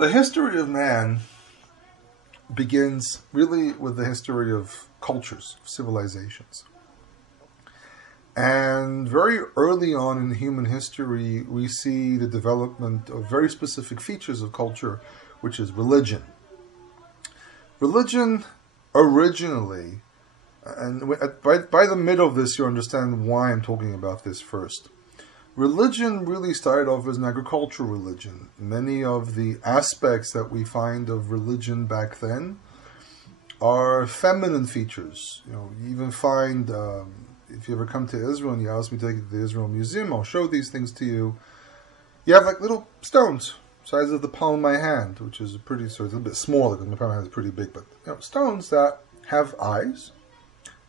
The history of man begins really with the history of cultures, civilizations. And very early on in human history, we see the development of very specific features of culture, which is religion. Religion originally, and by the middle of this, you'll understand why I'm talking about this first. Religion really started off as an agricultural religion. Many of the aspects that we find of religion back then are feminine features. You even find, if you ever come to Israel and you ask me to take you to the Israel Museum, I'll show these things to you. You have like little stones, size of the palm of my hand, which is so it's a little bit smaller because my palm of my hand is pretty big, but stones that have eyes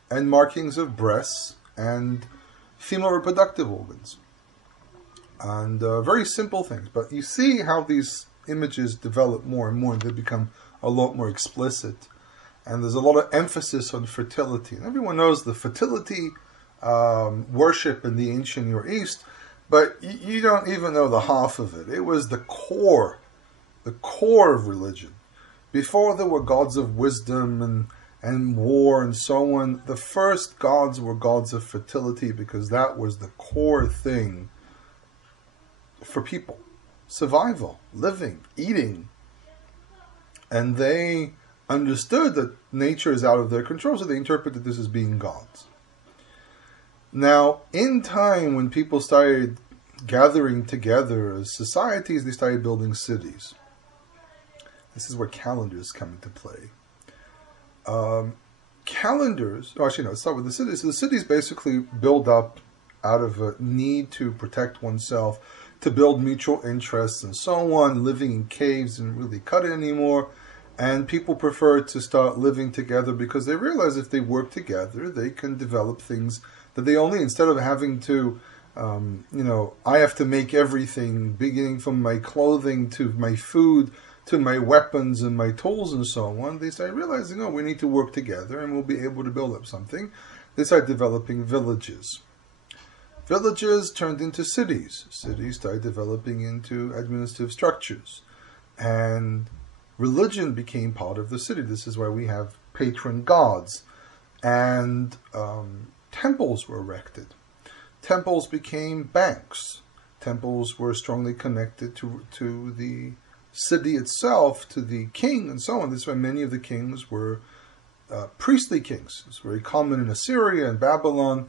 and markings of breasts and female reproductive organs. And very simple things. But you see how these images develop more and more, and they become a lot more explicit. And there's a lot of emphasis on fertility. And everyone knows the fertility worship in the ancient Near East, but you don't even know the half of it. It was the core of religion. Before there were gods of wisdom and war and so on, the first gods were gods of fertility because that was the core thing for people. Survival, living, eating. And they understood that nature is out of their control, so they interpreted this as being gods. Now, in time, when people started gathering together as societies, they started building cities. This is where calendars come into play. Let's start with the cities. So the cities basically build up out of a need to protect oneself, to build mutual interests and so on. Living in caves didn't really cut it anymore. And people prefer to start living together because they realize if they work together, they can develop things that they only, instead of having to, I have to make everything, beginning from my clothing to my food, to my weapons and my tools and so on. They start realizing, we need to work together and we'll be able to build up something. They start developing villages. Villages turned into cities. Cities started developing into administrative structures. And religion became part of the city. This is why we have patron gods. And temples were erected. Temples became banks. Temples were strongly connected to the city itself, to the king, and so on. This is why many of the kings were priestly kings. It's very common in Assyria and Babylon.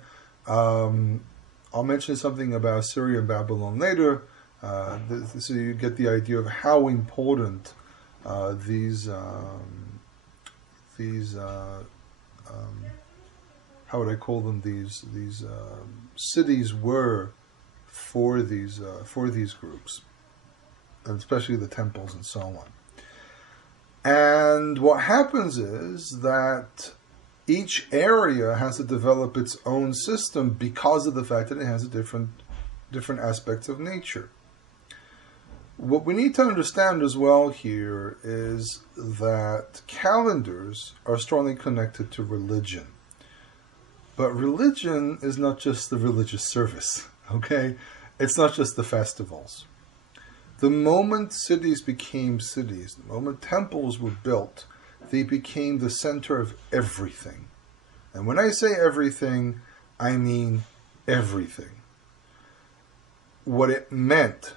I'll mention something about Assyria and Babylon later, so you get the idea of how important these how would I call them, these cities were for these groups, and especially the temples and so on. And what happens is that each area has to develop its own system because of the fact that it has a different aspects of nature. What we need to understand as well here is that calendars are strongly connected to religion. But religion is not just the religious service, okay? It's not just the festivals. The moment cities became cities, the moment temples were built, they became the center of everything. And when I say everything, I mean everything. What it meant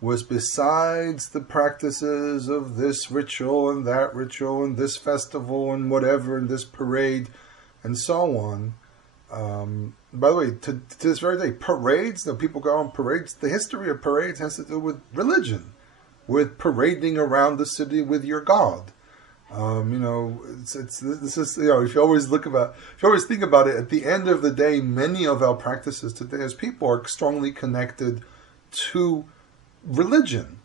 was, besides the practices of this ritual and that ritual and this festival and whatever and this parade and so on. By the way, to this very day, parades, people go on parades. The history of parades has to do with religion, with parading around the city with your God. If you always think about it, at the end of the day, many of our practices today as people are strongly connected to religion,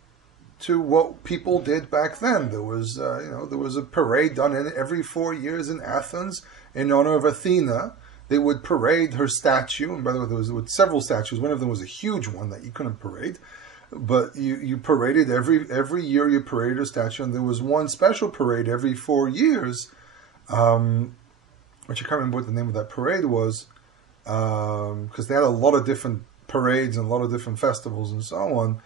to what people did back then. There was a parade done every 4 years in Athens in honor of Athena. They would parade her statue, and by the way, there was several statues. One of them was a huge one that you couldn't parade. But you paraded every year. You paraded a statue, and there was one special parade every 4 years, which I can't remember what the name of that parade was, because they had a lot of different parades and a lot of different festivals and so on.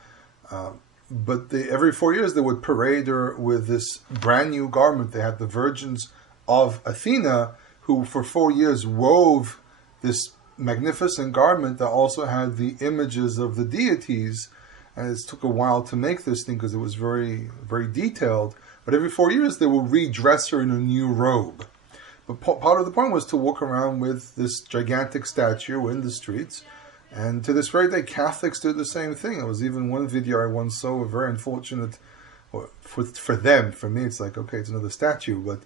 but every 4 years they would parade her with this brand new garment. They had the virgins of Athena who for 4 years wove this magnificent garment that also had the images of the deities. And it took a while to make this thing because it was very, very detailed. But every 4 years they will redress her in a new robe. But part of the point was to walk around with this gigantic statue in the streets. And to this very day, Catholics do the same thing. There was even one video I once saw, very unfortunate, for them. For me, it's like, okay, it's another statue. But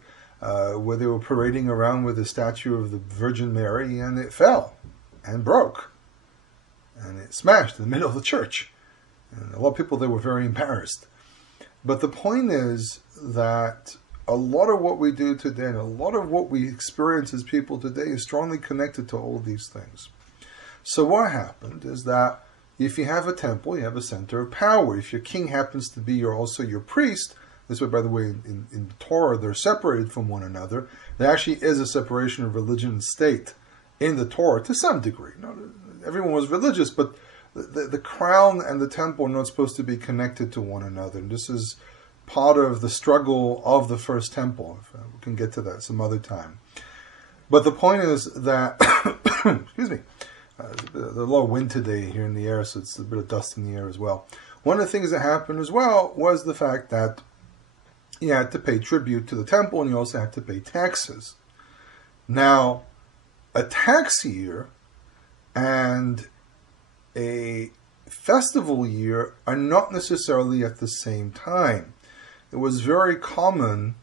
where they were parading around with the statue of the Virgin Mary, and it fell and broke. And it smashed in the middle of the church. And a lot of people there were very embarrassed. But the point is that a lot of what we do today and a lot of what we experience as people today is strongly connected to all these things. So what happened is that if you have a temple, you have a center of power. If your king happens to be also your priest, this way, by the way, in the Torah, they're separated from one another. There actually is a separation of religion and state in the Torah to some degree. Everyone was religious, but the crown and the temple are not supposed to be connected to one another. And this is part of the struggle of the first temple. We can get to that some other time. But the point is that, excuse me, there's a lot of wind today here in the air, so it's a bit of dust in the air as well. One of the things that happened as well was the fact that you had to pay tribute to the temple and you also had to pay taxes. Now, a tax year and a festival year are not necessarily at the same time. It was very common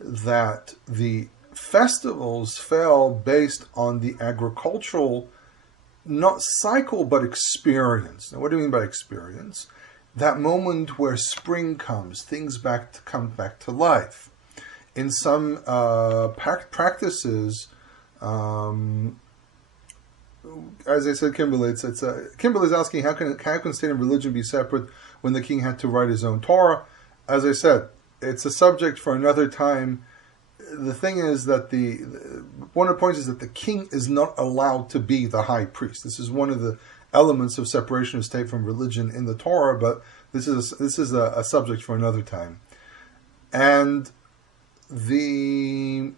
that the festivals fell based on the agricultural, not cycle, but experience. Now, what do you mean by experience? That moment where spring comes, things come back to life. In some practices, as I said, Kimberly's asking, how can state and religion be separate when the king had to write his own Torah? As I said, it's a subject for another time. The thing is that one of the points is that the king is not allowed to be the high priest. This is one of the elements of separation of state from religion in the Torah, but this is a subject for another time. And in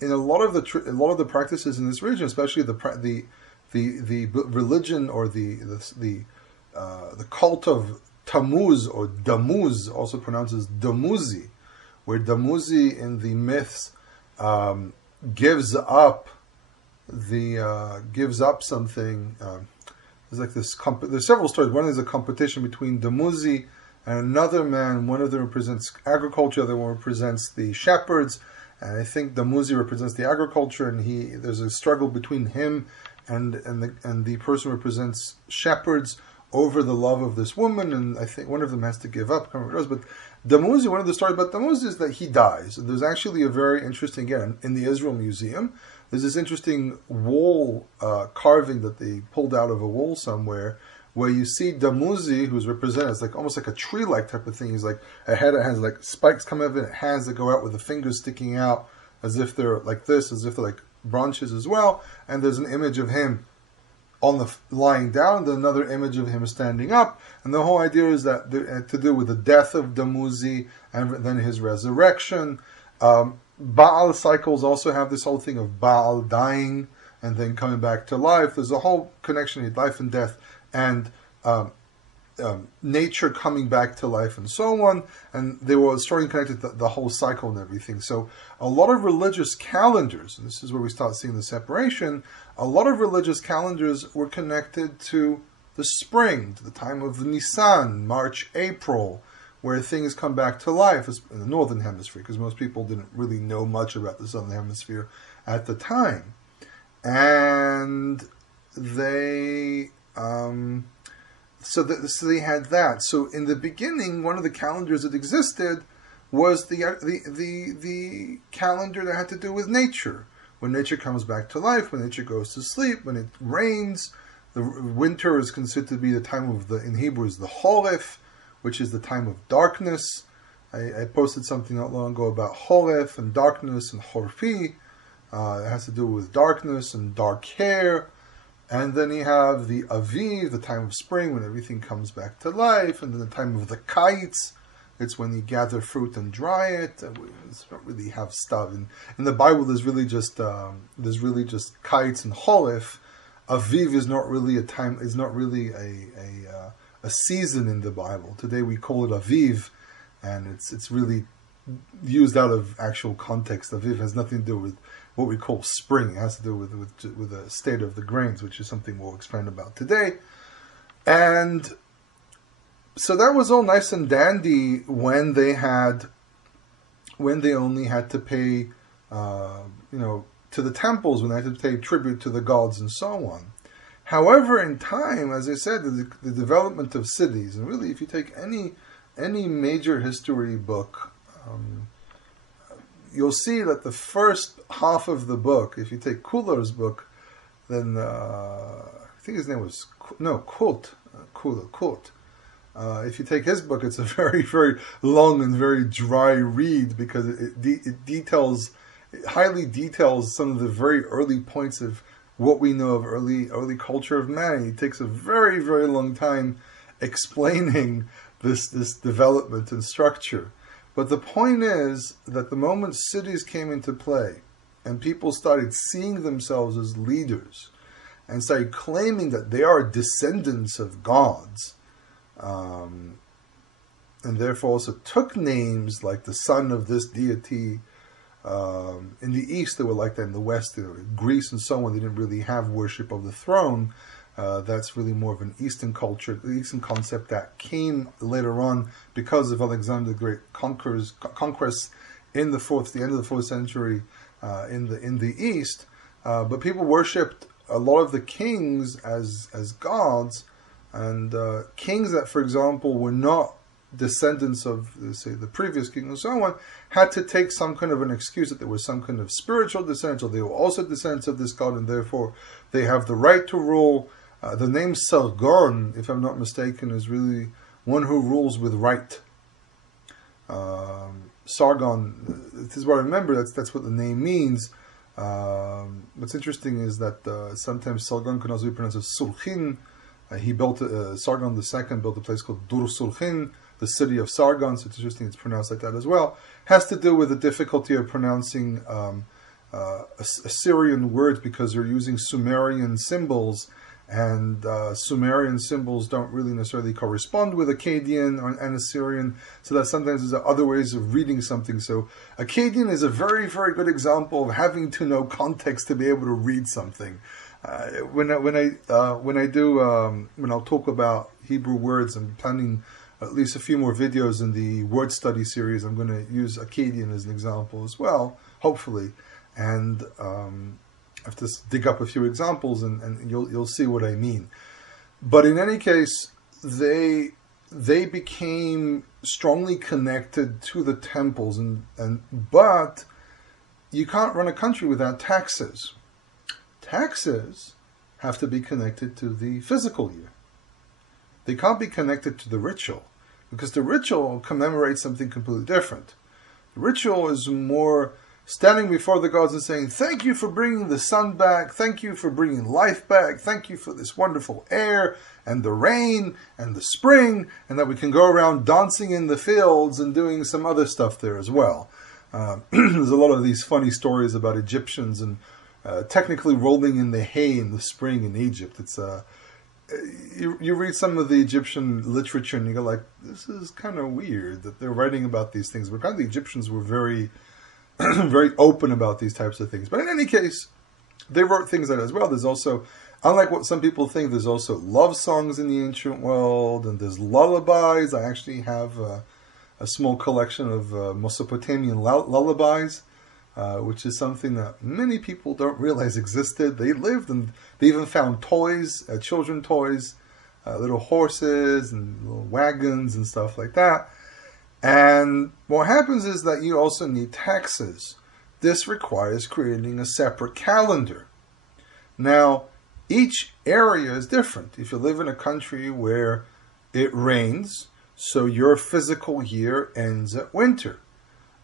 a lot of the practices in this region, especially the religion or the cult of Tammuz or Damuz, also pronounced as Damuzi, where Damuzi in the myths gives up something. There's like this. There's several stories. One is a competition between Damuzi and another man. One of them represents agriculture. The other one represents the shepherds. And I think Damuzi represents the agriculture, and there's a struggle between him and the person who represents shepherds over the love of this woman, and I think one of them has to give up. I can't remember what it was, but Damuzi, one of the stories about Damuzi is that he dies. And there's actually a very interesting, again, in the Israel Museum, there's this interesting wall carving that they pulled out of a wall somewhere, where you see Damuzi, who's represented as like almost like a tree-like type of thing. He's like a head that has like spikes coming out of it, hands that go out with the fingers sticking out as if they're like this, as if they're like branches as well. And there's an image of him lying down, then another image of him standing up, and the whole idea is that to do with the death of Damuzi and then his resurrection. Baal cycles also have this whole thing of Baal dying and then coming back to life. There's a whole connection with life and death and nature coming back to life and so on, and they were starting connected to the whole cycle and everything. So a lot of religious calendars, and this is where we start seeing the separation, a lot of religious calendars were connected to the spring, to the time of Nisan, March, April, where things come back to life in the northern hemisphere, because most people didn't really know much about the southern hemisphere at the time. And they... So they had that. So in the beginning, one of the calendars that existed was the calendar that had to do with nature. When nature comes back to life, when nature goes to sleep, when it rains, the winter is considered to be the time of in Hebrew is the Choref, which is the time of darkness. I posted something not long ago about Choref and darkness and Chorfi. It has to do with darkness and dark hair. And then you have the Aviv, the time of spring, when everything comes back to life. And then the time of the kites, it's when you gather fruit and dry it. We don't really have stuff. In the Bible, there's really just kites and cholif. Aviv is not really a time. Is not really a season in the Bible. Today we call it Aviv, and it's really used out of actual context. Aviv has nothing to do with what we call spring. It has to do with the state of the grains, which is something we'll explain about today. And so that was all nice and dandy when they only had to pay, to the temples, when they had to pay tribute to the gods and so on. However, in time, as I said, the development of cities, and really, if you take any major history book, you'll see that the first half of the book, if you take Kuller's book, then I think his name was Kurt. If you take his book, it's a very, very long and very dry read, because it highly details some of the very early points of what we know of early culture of man. It takes a very, very long time explaining this development and structure. But the point is that the moment cities came into play and people started seeing themselves as leaders and started claiming that they are descendants of gods, and therefore also took names like the son of this deity. In the East, they were like that. In the West, Greece and so on, they didn't really have worship of the throne. That's really more of an Eastern culture, the Eastern concept that came later on because of Alexander the Great conquests in the end of the 4th century in the East. But people worshipped a lot of the kings as gods, and kings that, for example, were not descendants of, say, the previous king and so on, had to take some kind of an excuse that there was some kind of spiritual descendants, or they were also descendants of this god, and therefore they have the right to rule. The name Sargon, if I'm not mistaken, is really one who rules with right. Sargon, this is what I remember, that's what the name means. What's interesting is that sometimes Sargon can also be pronounced as Surkhin. Sargon II built a place called Dur Surkhin, the city of Sargon, so it's interesting it's pronounced like that as well. Has to do with the difficulty of pronouncing Assyrian words, because they're using Sumerian symbols, and Sumerian symbols don't really necessarily correspond with Akkadian and Assyrian, so that sometimes there's other ways of reading something. So Akkadian is a very, very good example of having to know context to be able to read something. When I'll talk about Hebrew words, I'm planning at least a few more videos in the word study series. I'm going to use Akkadian as an example as well, hopefully, and I have to dig up a few examples, and you'll see what I mean. But in any case, they became strongly connected to the temples, but you can't run a country without taxes. Taxes have to be connected to the physical year. They can't be connected to the ritual, because the ritual commemorates something completely different. The ritual is more standing before the gods and saying, thank you for bringing the sun back, thank you for bringing life back, thank you for this wonderful air and the rain and the spring, and that we can go around dancing in the fields and doing some other stuff there as well. There's a lot of these funny stories about Egyptians and technically rolling in the hay in the spring in Egypt. It's you read some of the Egyptian literature and you go like, this is kind of weird that they're writing about these things. But kind of the Egyptians were very, very open about these types of things. But in any case, they wrote things like that as well. There's also, unlike what some people think, there's also love songs in the ancient world, and there's lullabies. I actually have a small collection of Mesopotamian lullabies, which is something that many people don't realize existed. They lived, and they even found toys, children toys, little horses and little wagons and stuff like that. And what happens is that you also need taxes. This requires creating a separate calendar. Now, each area is different. If you live in a country where it rains, so your physical year ends at winter.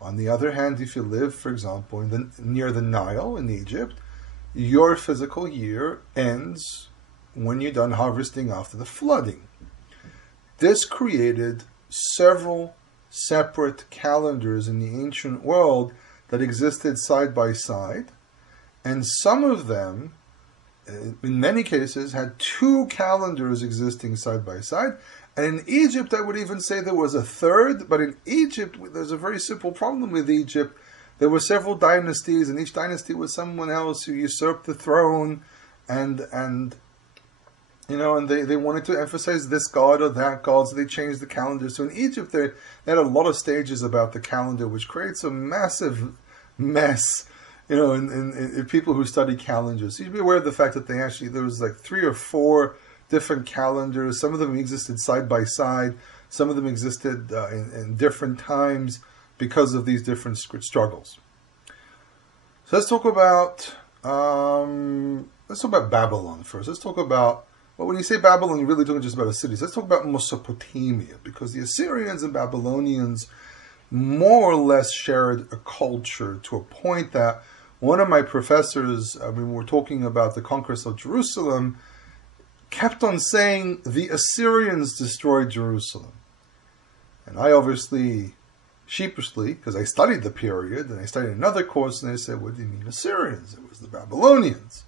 On the other hand, if you live, for example, near the Nile in Egypt, your physical year ends when you're done harvesting after the flooding. This created several separate calendars in the ancient world that existed side by side, and some of them, in many cases, had two calendars existing side by side. And in Egypt, I would even say there was a third, but in Egypt, there's a very simple problem with Egypt. There were several dynasties, and each dynasty was someone else who usurped the throne, and they wanted to emphasize this god or that god, so they changed the calendar. So in Egypt, they had a lot of stages about the calendar, which creates a massive mess, in people who study calendars. So you should be aware of the fact that there was like 3 or 4 different calendars. Some of them existed side by side. Some of them existed in different times because of these different struggles. So let's talk about Babylon first. Let's talk about, well, when you say Babylon, you're really talking just about a city. So let's talk about Mesopotamia, because the Assyrians and Babylonians more or less shared a culture, to a point that one of my professors, when we were talking about the conquest of Jerusalem, kept on saying the Assyrians destroyed Jerusalem. And I obviously, sheepishly, because I studied the period, and I studied another course, and I said, what do you mean Assyrians? It was the Babylonians.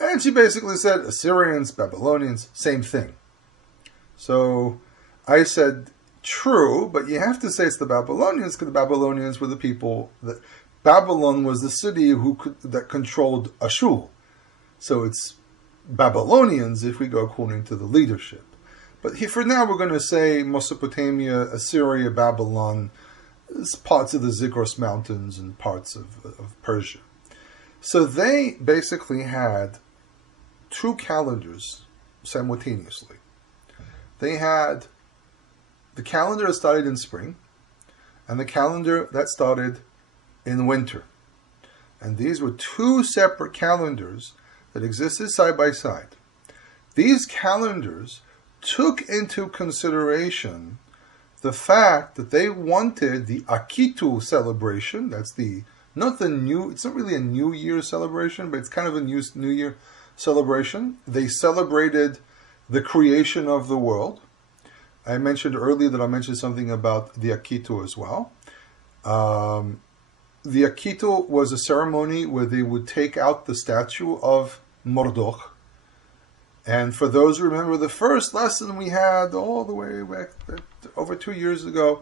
And she basically said, Assyrians, Babylonians, same thing. So I said, true, but you have to say it's the Babylonians, because the Babylonians were the people that... Babylon was the city that controlled Ashur. So it's Babylonians if we go according to the leadership. But for now we're going to say Mesopotamia, Assyria, Babylon, parts of the Zagros Mountains and parts of Persia. So they basically had 2 calendars simultaneously. They had the calendar that started in spring and the calendar that started in winter. And these were 2 separate calendars that existed side by side. These calendars took into consideration the fact that they wanted the Akitu celebration. That's it's not really a New Year celebration, but it's kind of a New Year celebration. They celebrated the creation of the world. I mentioned earlier that I mentioned something about the Akitu as well. The Akitu was a ceremony where they would take out the statue of Marduk. And for those who remember the first lesson we had all the way back over 2 years ago,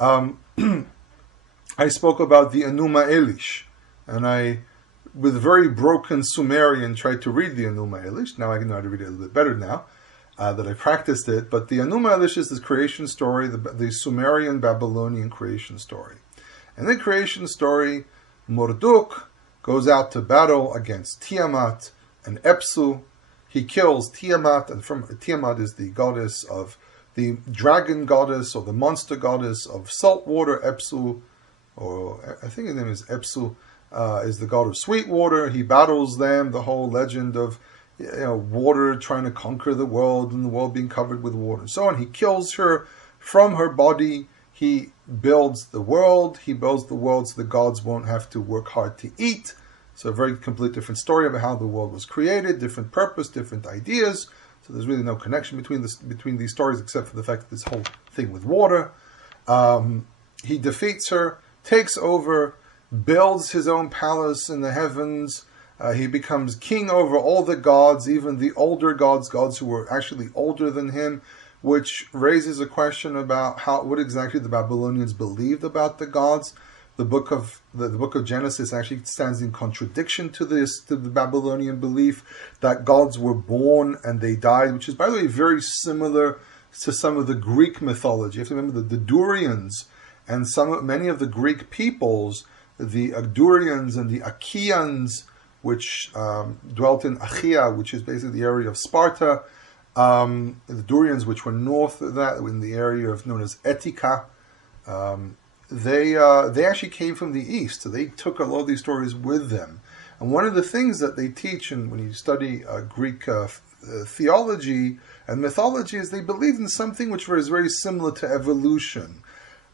I spoke about the Enuma Elish. And I, with very broken Sumerian, tried to read the Enuma Elish. Now I know how to read it a little bit better now that I practiced it. But the Enuma Elish is the creation story, the Sumerian Babylonian creation story. And in the creation story, Marduk goes out to battle against Tiamat and Epsu. He kills Tiamat, and Tiamat is the goddess of the dragon goddess or the monster goddess of salt water. Epsu, or I think his name is Epsu, is the god of sweet water. He battles them. The whole legend of water trying to conquer the world and the world being covered with water and so on. He kills her. From her body, he builds the world. He builds the world so the gods won't have to work hard to eat. So a very complete different story about how the world was created, different purpose, different ideas. So there's really no connection between these stories except for the fact that this whole thing with water. He defeats her, takes over, builds his own palace in the heavens. He becomes king over all the gods, even the older gods who were actually older than him, which raises a question about what exactly the Babylonians believed about the gods. The book of Genesis actually stands in contradiction to the Babylonian belief that gods were born and they died, which is, by the way, very similar to some of the Greek mythology. You have to remember that the Durians and many of the Greek peoples, the Durians and the Achaeans, which dwelt in Achaea, which is basically the area of Sparta, the Durians, which were north of that, in the area known as Etica, they actually came from the east, so they took a lot of these stories with them. And one of the things that they teach, when you study Greek theology and mythology, is they believed in something which was very similar to evolution.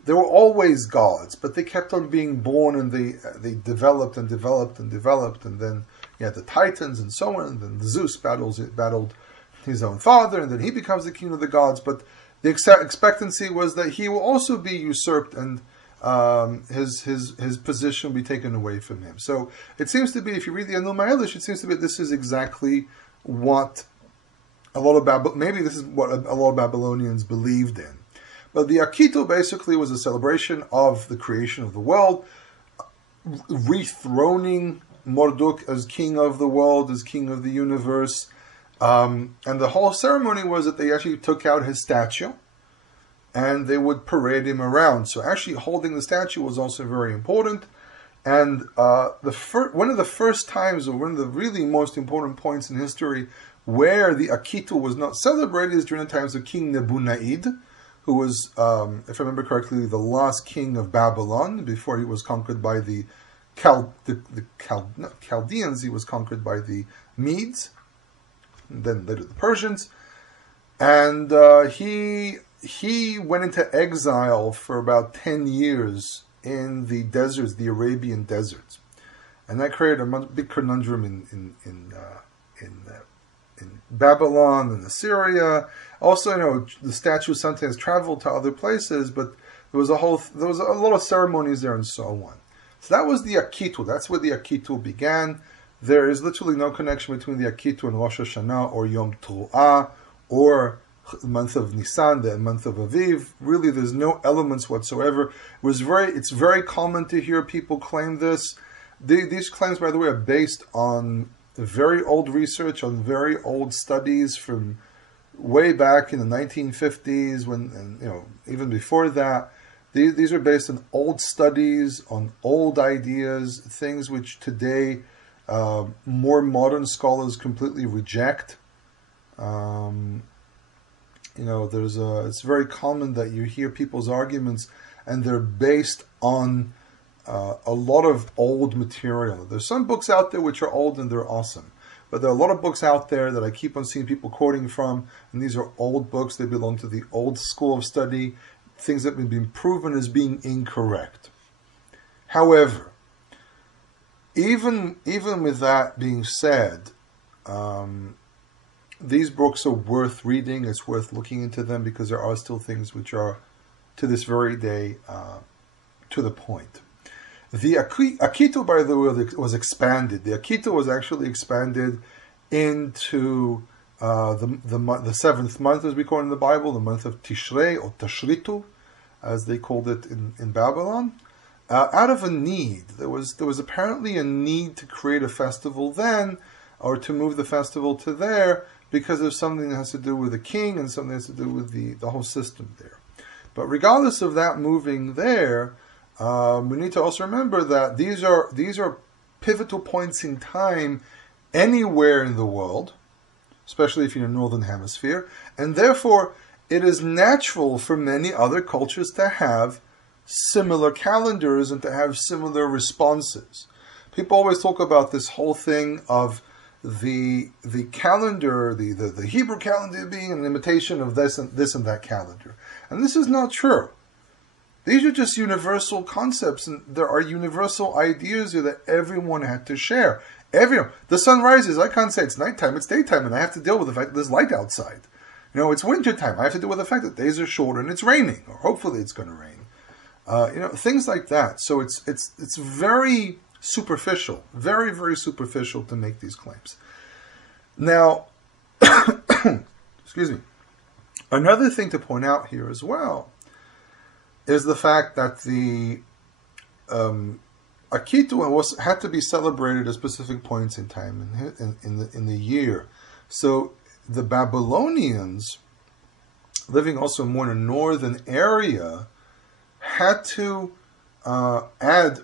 There were always gods, but they kept on being born, and they developed and developed and developed, and then he had the Titans and so on, and then Zeus battled his own father, and then he becomes the king of the gods. But the expectancy was that he will also be usurped, and his position will be taken away from him. So it seems to be, if you read the Enuma Elish, it seems to be this is exactly what a lot of maybe this is what a lot of Babylonians believed in. But the Akitu basically was a celebration of the creation of the world, rethroning Marduk as king of the world, as king of the universe. And the whole ceremony was that they actually took out his statue and they would parade him around. So actually holding the statue was also very important. And one of the first times, or one of the really most important points in history where the Akitu was not celebrated is during the times of King Nebuchadnezzar, who was, if I remember correctly, the last king of Babylon before he was conquered by the Chaldeans. He was conquered by the Medes, and then later the Persians, and he went into exile for about 10 years in the deserts, the Arabian deserts, and that created a big conundrum in Babylon and Assyria. Also, the statue sometimes traveled to other places, but there was a lot of ceremonies there and so on. So that was the Akitu. That's where the Akitu began. There is literally no connection between the Akitu and Rosh Hashanah or Yom Teruah or the month of Nisan, the month of Aviv. Really, there's no elements whatsoever. It's very common to hear people claim this. These claims, by the way, are based on very old research, on very old studies from way back in the 1950s, even before that. These are based on old studies, on old ideas, things which today more modern scholars completely reject. It's very common that you hear people's arguments and they're based on a lot of old material. There's some books out there which are old and they're awesome. But there are a lot of books out there that I keep on seeing people quoting from, and these are old books. They belong to the old school of study, things that have been proven as being incorrect. However, even with that being said, these books are worth reading. It's worth looking into them because there are still things which are, to this very day, to the point. The Akitu, by the way, was expanded. The Akitu was actually expanded into the seventh month, as we call it in the Bible, the month of Tishrei, or Tashritu, as they called it in Babylon, out of a need. There was apparently a need to create a festival then, or to move the festival to there, because of something that has to do with the king and something that has to do with the whole system there. But regardless of that moving there, we need to also remember that these are pivotal points in time anywhere in the world, especially if you're in the Northern Hemisphere, and therefore it is natural for many other cultures to have similar calendars and to have similar responses. People always talk about this whole thing of the calendar, the Hebrew calendar being an imitation of this and that calendar. And this is not true. These are just universal concepts, and there are universal ideas here that everyone had to share. The sun rises, I can't say it's nighttime, it's daytime, and I have to deal with the fact that there's light outside. It's wintertime, I have to deal with the fact that days are shorter and it's raining, or hopefully it's going to rain. Things like that. So it's very superficial, very, very superficial to make these claims. Now, excuse me, another thing to point out here as well is the fact that the Akitu had to be celebrated at specific points in time in the year. So the Babylonians, living also more in a northern area, had to add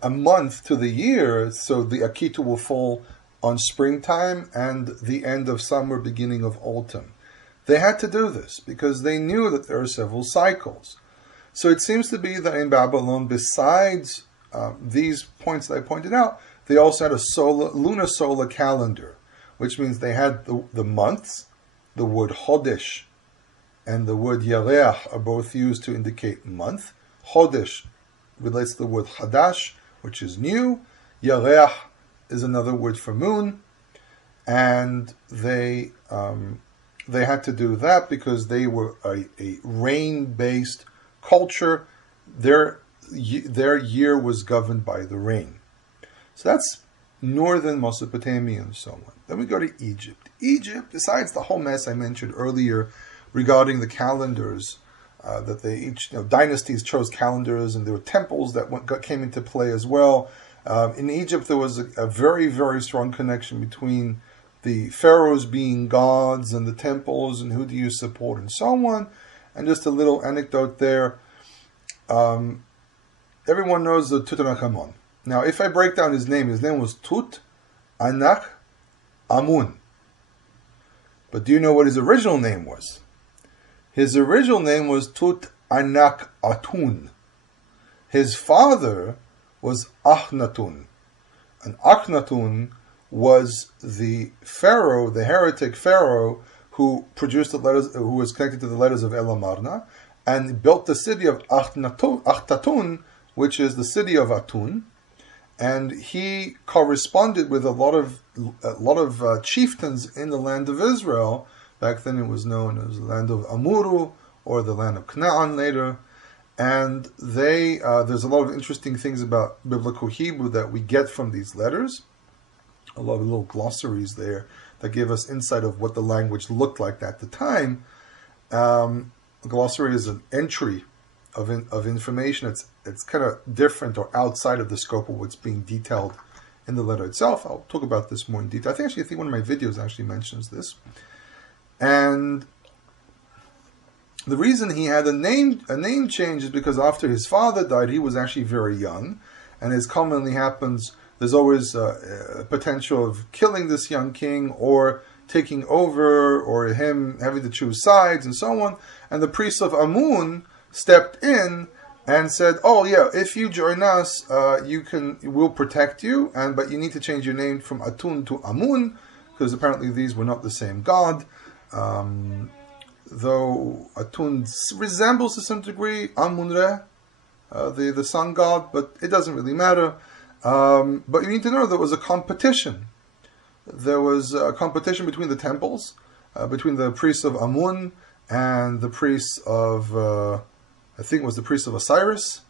a month to the year, so the Akitu will fall on springtime and the end of summer, beginning of autumn. They had to do this because they knew that there are several cycles. So it seems to be that in Babylon, besides these points that I pointed out, they also had a lunar solar calendar, which means they had the months. The word Chodesh and the word Yareach are both used to indicate month. Chodesh relates to the word Chadash, which is new. Yareach is another word for moon, and they had to do that because they were a rain-based culture. Their year was governed by the rain. So that's northern Mesopotamia and so on. Then we go to Egypt. Egypt, besides the whole mess I mentioned earlier regarding the calendars, that dynasties chose calendars, and there were temples that came into play as well. In Egypt, there was a very, very strong connection between the pharaohs being gods and the temples and who do you support and so on. And just a little anecdote there. Everyone knows the Tutankhamun. Now, if I break down his name was Tut Anak Amun. But do you know what his original name was? His original name was Tut Anak Atun. His father was Akhnatun. And Akhnatun was the pharaoh, the heretic pharaoh, who produced the letters, who was connected to the letters of Elamarna, and built the city of Akhtatun, which is the city of Atun. And he corresponded with a lot of chieftains in the land of Israel. Back then it was known as the land of Amuru, or the land of Canaan later. And there's a lot of interesting things about biblical Hebrew that we get from these letters. A lot of little glossaries there that give us insight of what the language looked like at the time. A glossary is an entry of information. It's kind of different or outside of the scope of what's being detailed in the letter itself. I'll talk about this more in detail. I think one of my videos actually mentions this. And the reason he had a name change is because after his father died, he was actually very young, and as commonly happens, there's always a potential of killing this young king or taking over, or him having to choose sides and so on. And the priest of Amun stepped in and said, "Oh yeah, if you join us, we'll protect you, but you need to change your name from Atun to Amun, because apparently these were not the same god." Though Atun resembles to some degree Amun-Re, the sun god, but it doesn't really matter. But you need to know there was a competition. There was a competition between the temples, between the priests of Amun and the priests of, I think it was the priests of Osiris.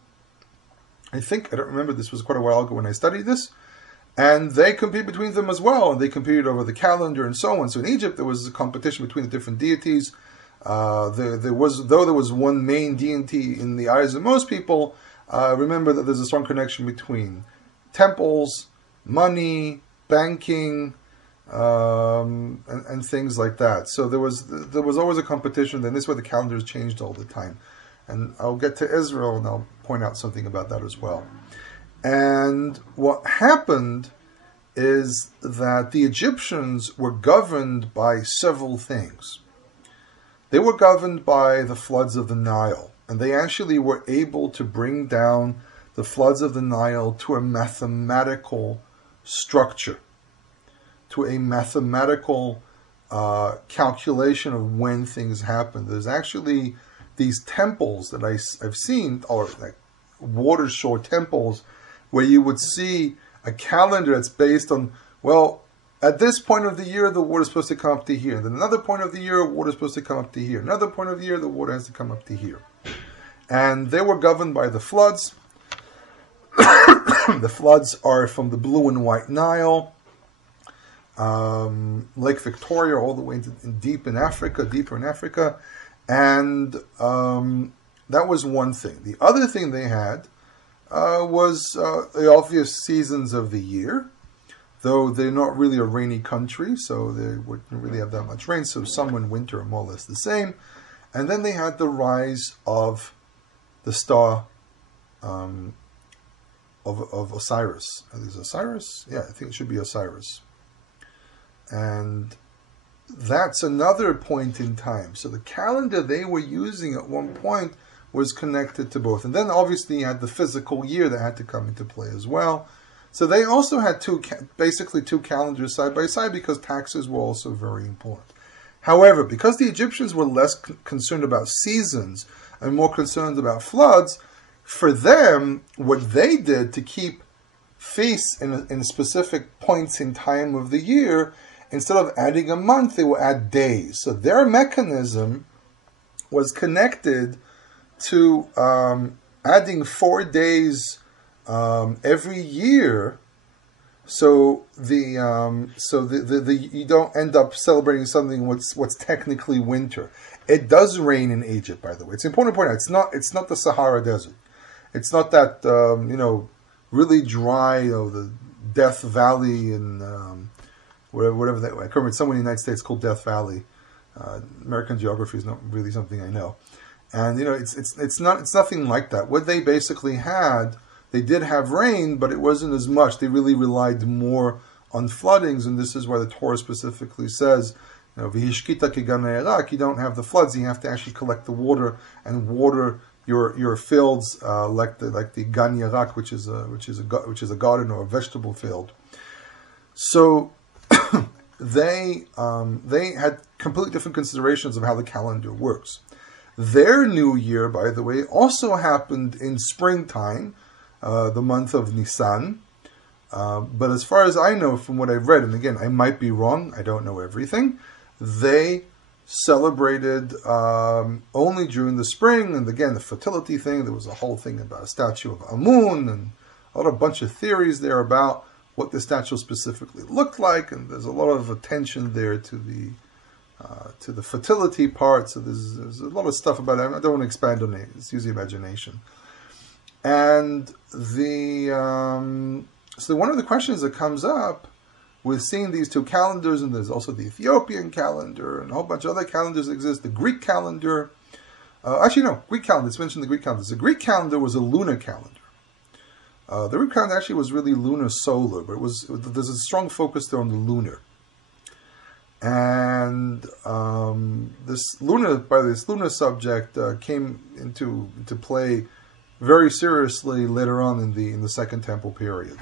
I don't remember, this was quite a while ago when I studied this. And they compete between them as well, and they competed over the calendar and so on. So in Egypt, there was a competition between the different deities. Though there was one main deity in the eyes of most people, remember that there's a strong connection between temples, money, banking, and things like that. So there was always a competition. Then this is where the calendars changed all the time. And I'll get to Israel, and I'll point out something about that as well. And what happened is that the Egyptians were governed by several things. They were governed by the floods of the Nile, and they actually were able to bring down the floods of the Nile to a mathematical structure, to a mathematical calculation of when things happened. There's actually these temples that I've seen, or like water shore temples, where you would see a calendar that's based on, well, at this point of the year, the water is supposed to come up to here. Then another point of the year, water is supposed to come up to here. Another point of the year, the water has to come up to here. And they were governed by the floods. The floods are from the Blue and White Nile, Lake Victoria, all the way deeper in Africa. And that was one thing. The other thing they had was the obvious seasons of the year, though they're not really a rainy country, so they wouldn't really have that much rain, so summer and winter are more or less the same. And then they had the rise of the star of Osiris. Is it Osiris? Yeah, I think it should be Osiris. And that's another point in time. So the calendar they were using at one point was connected to both. And then obviously you had the physical year that had to come into play as well. So they also had basically two calendars side by side, because taxes were also very important. However, because the Egyptians were less concerned about seasons and more concerned about floods, for them, what they did to keep feasts in specific points in time of the year. Instead of adding a month, they will add days. So their mechanism was connected to adding 4 days every year. So you don't end up celebrating something what's technically winter. It does rain in Egypt, by the way. It's important to point out it's not the Sahara Desert. It's not that really dry, the Death Valley and whatever that. I can't remember. Somewhere in the United States called Death Valley. American geography is not really something I know, and it's nothing like that. What they basically had. They did have rain, but it wasn't as much. They really relied more on floodings, and this is why the Torah specifically says, "V'hishkita kigan ha'erak." You don't have the floods; you have to actually collect the water and water your fields, like the gan yarak, which is a garden or a vegetable field. So they had completely different considerations of how the calendar works. Their new year, by the way, also happened in springtime. The month of Nisan. But as far as I know from what I've read, and again, I might be wrong, I don't know everything, they celebrated only during the spring, and again, the fertility thing, there was a whole thing about a statue of Amun, and a bunch of theories there about what the statue specifically looked like, and there's a lot of attention there to the fertility part, so there's a lot of stuff about it. I don't want to expand on it, it's using imagination. And so one of the questions that comes up with seeing these two calendars, and there's also the Ethiopian calendar and a whole bunch of other calendars that exist, the Greek calendar. Greek calendar, it's mentioned the Greek calendar. The Greek calendar was a lunar calendar. The Greek calendar actually was really lunar-solar, but there's a strong focus there on the lunar. And this lunar subject came into play very seriously later on in the Second Temple period.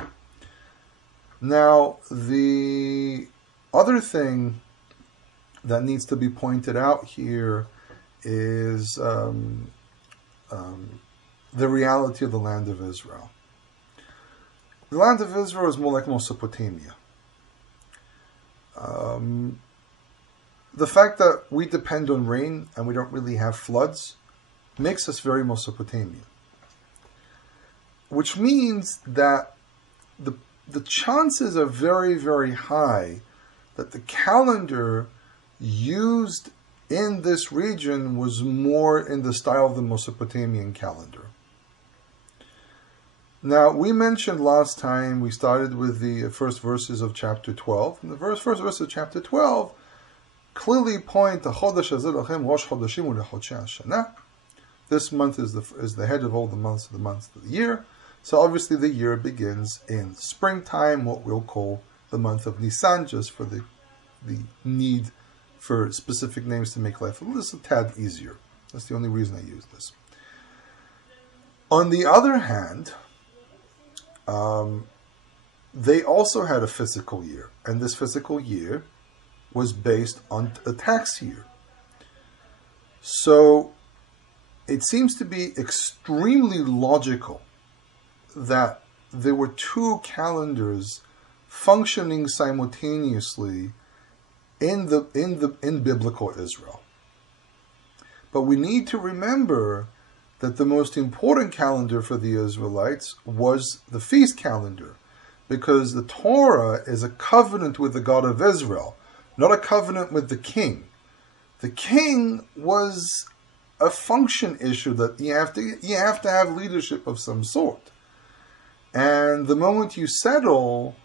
Now, the other thing that needs to be pointed out here is the reality of the land of Israel. The land of Israel is more like Mesopotamia. The fact that we depend on rain and we don't really have floods makes us very Mesopotamian. Which means that the chances are very, very high that the calendar used in this region was more in the style of the Mesopotamian calendar. Now, we mentioned last time, we started with the first verses of chapter 12. And the first verse of chapter 12 clearly point to Chodesh Hazeh Lachem Rosh Chodeshim U'Lechodshei Hashanah. This month is the head of all the months of the year. So obviously the year begins in springtime, what we'll call the month of Nisan, just for the need for specific names to make life a little tad easier. That's the only reason I use this. On the other hand, they also had a physical year, and this physical year was based on a tax year. So it seems to be extremely logical that there were two calendars functioning simultaneously in biblical Israel. But we need to remember that the most important calendar for the Israelites was the feast calendar, because the Torah is a covenant with the God of Israel, not a covenant with the king. The king was a function issue that you have to have leadership of some sort. And the moment you settle,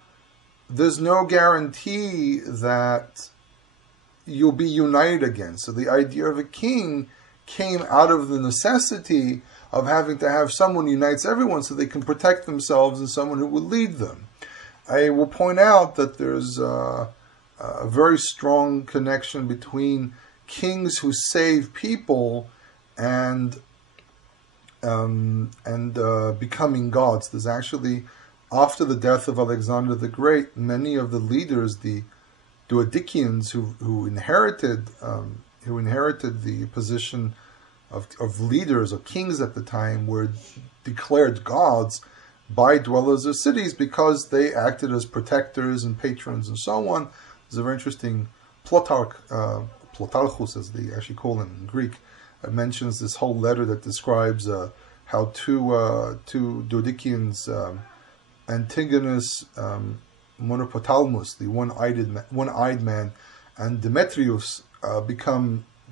there's no guarantee that you'll be united again. So the idea of a king came out of the necessity of having to have someone who unites everyone so they can protect themselves and someone who will lead them. I will point out that there's a very strong connection between kings who save people and becoming gods. There's actually, after the death of Alexander the Great, many of the leaders, the Duodecians, who inherited the position of leaders or kings at the time, were declared gods by dwellers of cities because they acted as protectors and patrons and so on. There's a very interesting Plotarchus, as they actually call him in Greek, mentions this whole letter that describes how two Dodicians, Antigonus, Monopotalmus, the one-eyed man, and Demetrius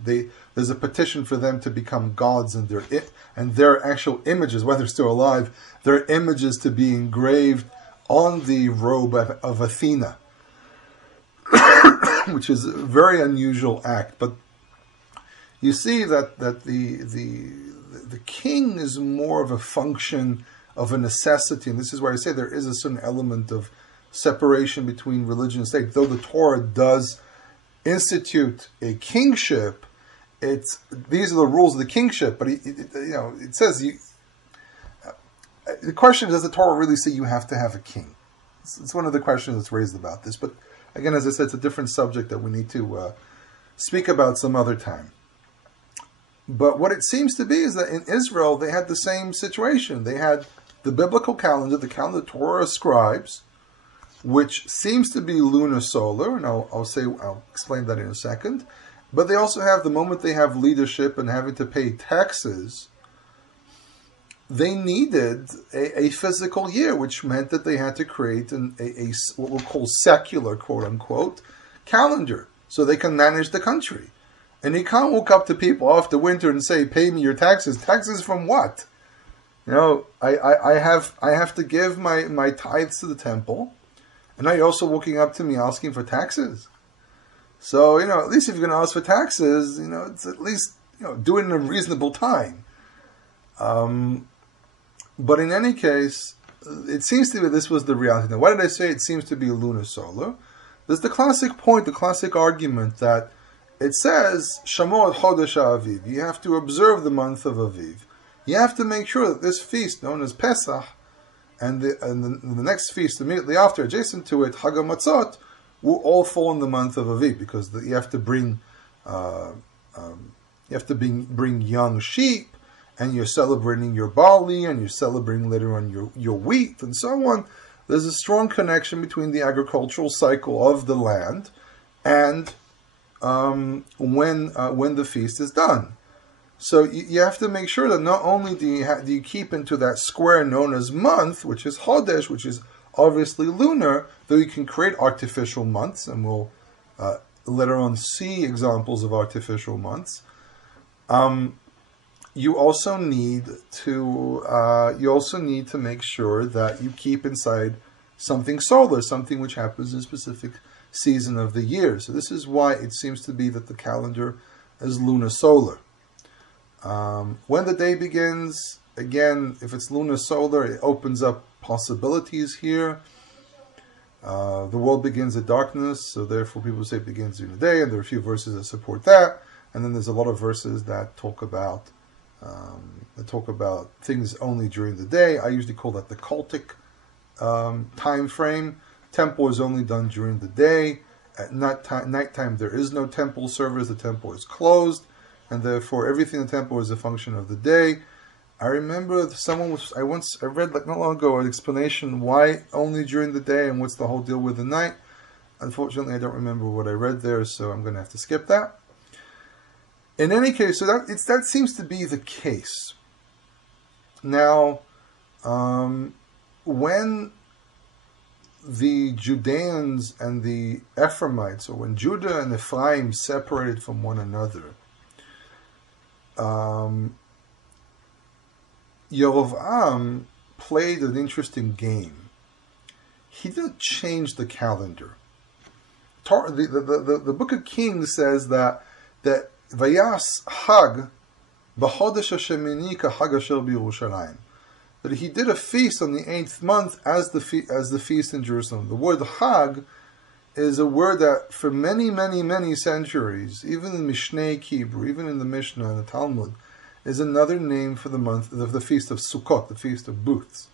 there's a petition for them to become gods, and their actual images, while they're still alive, their images to be engraved on the robe of Athena, which is a very unusual act. But you see that the king is more of a function of a necessity, and this is why I say there is a certain element of separation between religion and state. Though the Torah does institute a kingship, these are the rules of the kingship. But it says the question is, does the Torah really say you have to have a king? It's one of the questions that's raised about this. But again, as I said, it's a different subject that we need to speak about some other time. But what it seems to be is that in Israel they had the same situation. They had the biblical calendar, the calendar Torah ascribes, which seems to be lunar-solar, and I'll explain that in a second. But they also have, the moment they have leadership and having to pay taxes, they needed a physical year, which meant that they had to create what we'll call secular, quote-unquote, calendar, so they can manage the country. And you can't walk up to people after winter and say, pay me your taxes. Taxes from what? I have to give my tithes to the temple, and now you're also walking up to me asking for taxes. So, at least if you're going to ask for taxes, it's at least, do it in a reasonable time. But in any case, it seems to be this was the reality. Now, why did I say it seems to be lunar-solar? There's the classic point, the classic argument that it says, Shamor Chodesh Aviv. You have to observe the month of Aviv. You have to make sure that this feast, known as Pesach, and the next feast immediately after, adjacent to it, Chag HaMatzot, will all fall in the month of Aviv, because you have to bring bring young sheep, and you're celebrating your barley, and you're celebrating later on your wheat, and so on. There's a strong connection between the agricultural cycle of the land and when the feast is done. So you have to make sure that not only do you keep into that square known as month, which is Chodesh, which is obviously lunar, though you can create artificial months, and we'll later on see examples of artificial months. You also need to make sure that you keep inside something solar, something which happens in a specific season of the year. So this is why it seems to be that the calendar is lunar-solar. When the day begins, again, if it's lunar-solar, it opens up possibilities here. The world begins at darkness, so therefore people say it begins during the day, and there are a few verses that support that. And then there's a lot of verses that talk about things only during the day. I usually call that the cultic time frame. Temple is only done during the day. At nighttime there is no temple service. The temple is closed, and therefore everything in the temple is a function of the day. I remember I read not long ago an explanation why only during the day and what's the whole deal with the night. Unfortunately, I don't remember what I read there, so I'm going to have to skip that. In any case, so that seems to be the case. Now, when the Judeans and the Ephraimites, or when Judah and Ephraim separated from one another, Yerovam played an interesting game. He didn't change the calendar. The Book of Kings says that Vayas Hag b'chodesh hashemini k'Hag asher b'Yerushalayim, that he did a feast on the 8th month as the feast in Jerusalem. The word Hag is a word that for many, many, many centuries, even in Mishnei Hebrew, even in the Mishnah and the Talmud, is another name for the month of the feast of Sukkot, the feast of booths.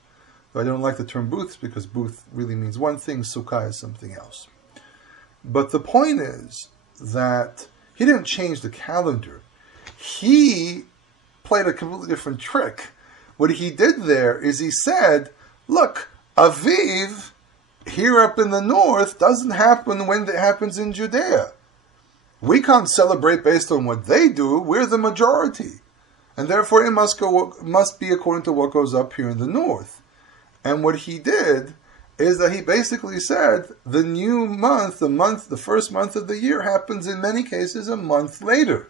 Though I don't like the term booths because booth really means one thing, Sukkah is something else. But the point is that he didn't change the calendar. He played a completely different trick. What he did there is he said, look, Aviv, here up in the north, doesn't happen when it happens in Judea. We can't celebrate based on what they do. We're the majority. And therefore it must be according to what goes up here in the north. And what he did is that he basically said the new month, the first month of the year happens in many cases a month later.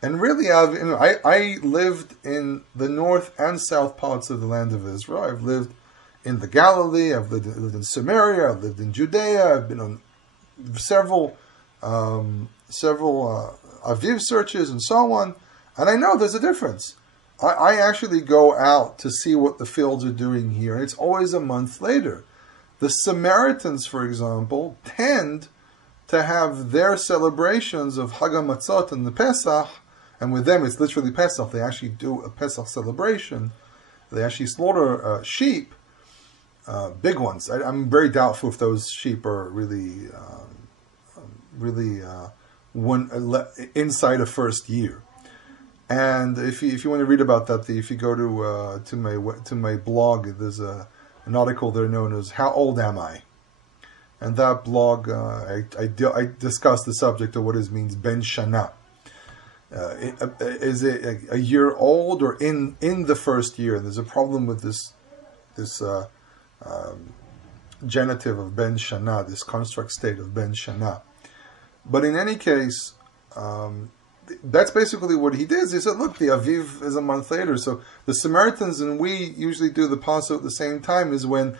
And really, I lived in the north and south parts of the land of Israel. I've lived in the Galilee, I've lived in Samaria, I've lived in Judea, I've been on several Aviv searches and so on. And I know there's a difference. I actually go out to see what the fields are doing here, and it's always a month later. The Samaritans, for example, tend to have their celebrations of Hag HaMatzot and the Pesach, and with them it's literally Pesach. They actually do a Pesach celebration. They actually slaughter sheep, big ones. I'm very doubtful if those sheep are really inside a first year. And if you want to read about that, if you go to my blog, there's an article there known as "How Old Am I?" And that blog, I discuss the subject of what it means Ben Shana. Is it a year old or in the first year? There's a problem with this genitive of Ben Shana, this construct state of Ben Shana. But in any case, that's basically what he did. He said, look, the Aviv is a month later. So the Samaritans and we usually do the Passover at the same time, is when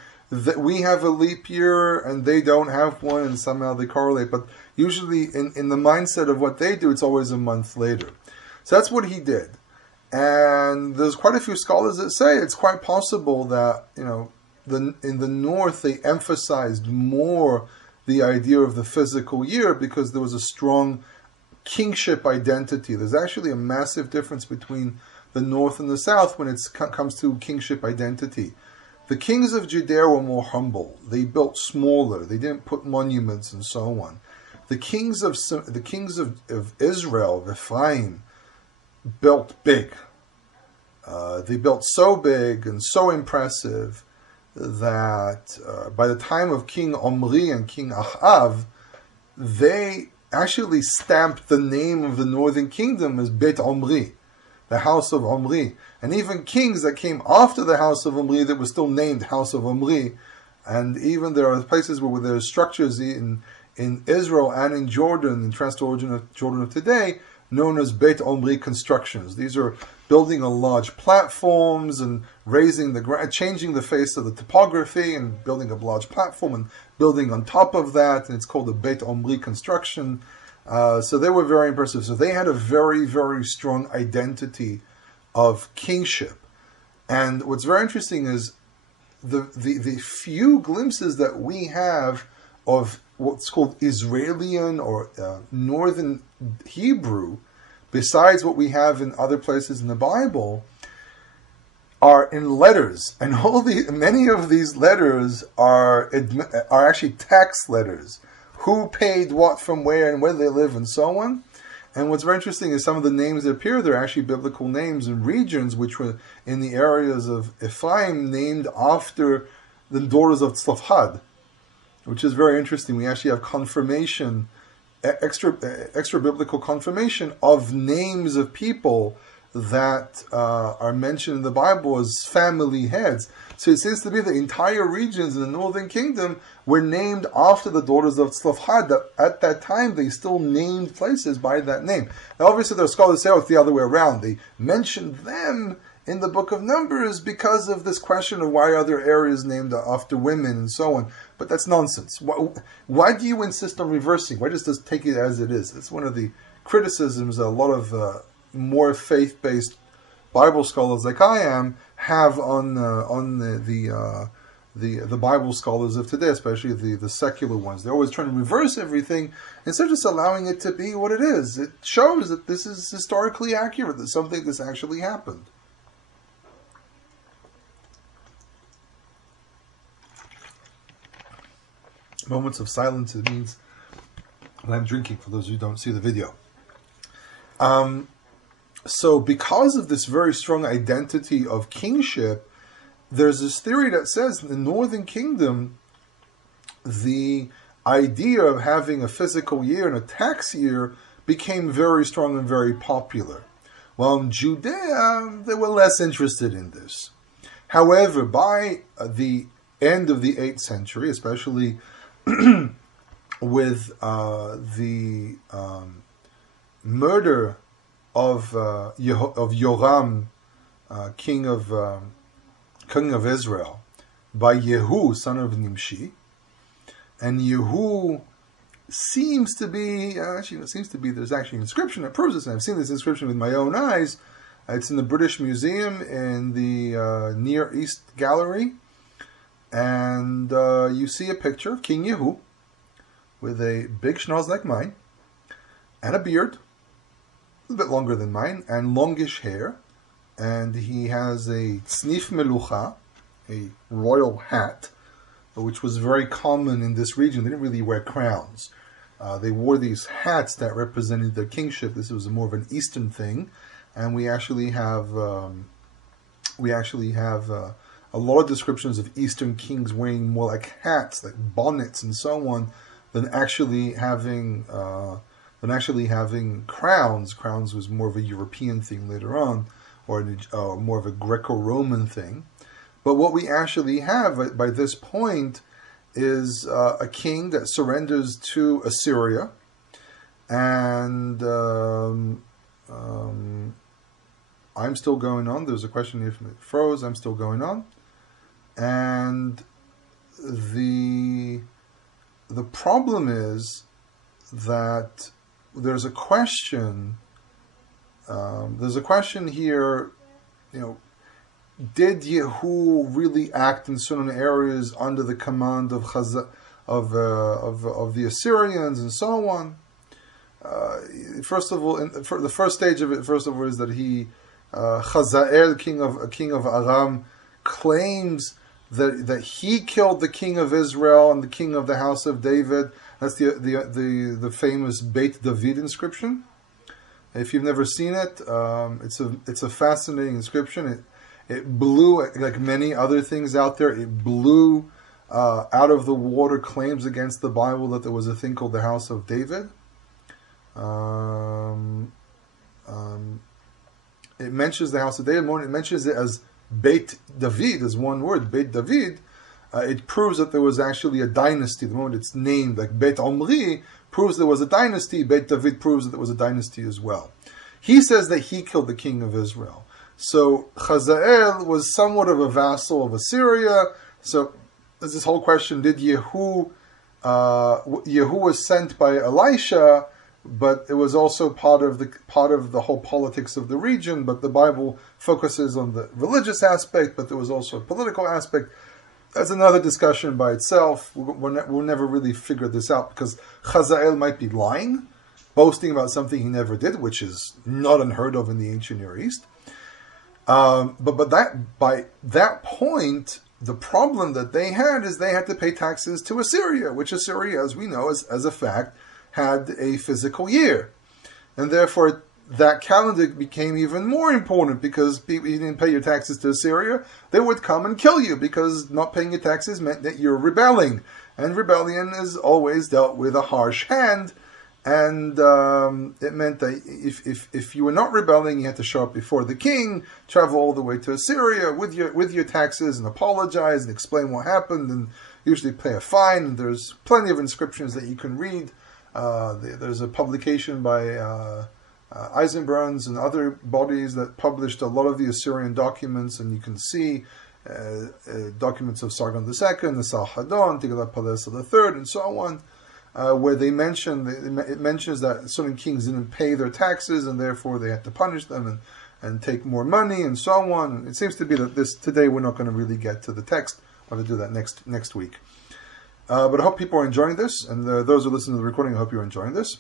we have a leap year and they don't have one, and somehow they correlate. But usually in the mindset of what they do, it's always a month later. So that's what he did. And there's quite a few scholars that say it's quite possible that, in the north they emphasized more the idea of the physical year because there was a strong kingship identity. There's actually a massive difference between the north and the south when it comes to kingship identity. The kings of Judea were more humble. They built smaller. They didn't put monuments and so on. The kings of Israel, of Ephraim, built big. They built so big and so impressive that by the time of King Omri and King Ahav, they actually stamped the name of the northern kingdom as Beit Omri, the house of Omri. And even kings that came after the house of Omri that were still named House of Omri. And even there are places where there are structures in Israel and in Jordan, in Transjordan of today, known as Beit Omri constructions. These are building a large platforms and raising the ground, changing the face of the topography and building a large platform and building on top of that, and it's called a Beit Omri construction. So they were very impressive. So they had a very, very strong identity of kingship. And what's very interesting is the few glimpses that we have of what's called Israelian or Northern Hebrew, besides what we have in other places in the Bible, are in letters, and many of these letters are actually tax letters. Who paid what from where and where they live and so on. And what's very interesting is some of the names that appear, they're actually biblical names in regions which were in the areas of Ephraim named after the daughters of Tzlofhad, which is very interesting. We actually have confirmation, extra biblical confirmation of names of people that are mentioned in the Bible as family heads. So it seems to be the entire regions in the northern kingdom were named after the daughters of Tzlofhad. At that time, they still named places by that name. Now, obviously, there are scholars who say, it's the other way around. They mentioned them in the book of Numbers because of this question of why are there areas named after women and so on. But that's nonsense. Why do you insist on reversing? Why just take it as it is? It's one of the criticisms a lot of more faith-based Bible scholars like I am have on the Bible scholars of today, especially the secular ones. They're always trying to reverse everything instead of just allowing it to be what it is. It shows that this is historically accurate, that something that's actually happened. Moments of silence, it means that I'm drinking, for those who don't see the video. So because of this very strong identity of kingship, there's this theory that says in the Northern Kingdom, the idea of having a physical year and a tax year became very strong and very popular. While in Judea, they were less interested in this. However, by the end of the 8th century, especially with the murder of Yoram, king of Israel, by Yehu, son of Nimshi, and Yehu seems to be, there's actually an inscription that proves this, and I've seen this inscription with my own eyes. It's in the British Museum in the Near East Gallery, and you see a picture of King Yehu with a big schnoz like mine, and a beard, a bit longer than mine, and longish hair, and he has a tznif melucha, a royal hat, which was very common in this region. They didn't really wear crowns. They wore these hats that represented their kingship. This was more of an Eastern thing, and we actually have a lot of descriptions of Eastern kings wearing more like hats, like bonnets and so on, than actually having crowns. Crowns was more of a European thing later on, or more of a Greco-Roman thing. But what we actually have by this point is a king that surrenders to Assyria, and I'm still going on. There's a question if it froze. I'm still going on, and the problem is that there's a question. There's a question here. Did Yehu really act in certain areas under the command of the Assyrians and so on? First of all, the first stage of it, is that he, Chazael, king of Aram, claims that he killed the king of Israel and the king of the house of David. That's the famous Beit David inscription. If you've never seen it, it's a fascinating inscription. It blew, like many other things out there, it blew out of the water claims against the Bible that there was a thing called the House of David. It mentions the House of David, it mentions it as Beit David, as one word, Beit David. It proves that there was actually a dynasty. The moment it's named, like Beit Omri, proves there was a dynasty. Beit David proves that there was a dynasty as well. He says that he killed the king of Israel. So Chazael was somewhat of a vassal of Assyria. So there's this whole question: did Yehu was sent by Elisha, but it was also part of the whole politics of the region. But the Bible focuses on the religious aspect, but there was also a political aspect. That's another discussion by itself. We'll never really figure this out, because Chazael might be lying, boasting about something he never did, which is not unheard of in the ancient Near East. But by that point, the problem that they had is they had to pay taxes to Assyria, which Assyria, as we know, as a fact, had a physical year. And therefore, that calendar became even more important, because if you didn't pay your taxes to Assyria, they would come and kill you, because not paying your taxes meant that you're rebelling. And rebellion is always dealt with a harsh hand. And it meant that if you were not rebelling, you had to show up before the king, travel all the way to Assyria with your taxes, and apologize and explain what happened, and usually pay a fine. And there's plenty of inscriptions that you can read. There's a publication by Eisenbrunns and other bodies that published a lot of the Assyrian documents, and you can see documents of Sargon II, the Salhadon, Tiglath-Pileser III, and so on. Where it mentions that certain kings didn't pay their taxes, and therefore they had to punish them and take more money, and so on. It seems to be that today we're not going to really get to the text. I'll have to do that next week. But I hope people are enjoying this, and those who listen to the recording, I hope you're enjoying this.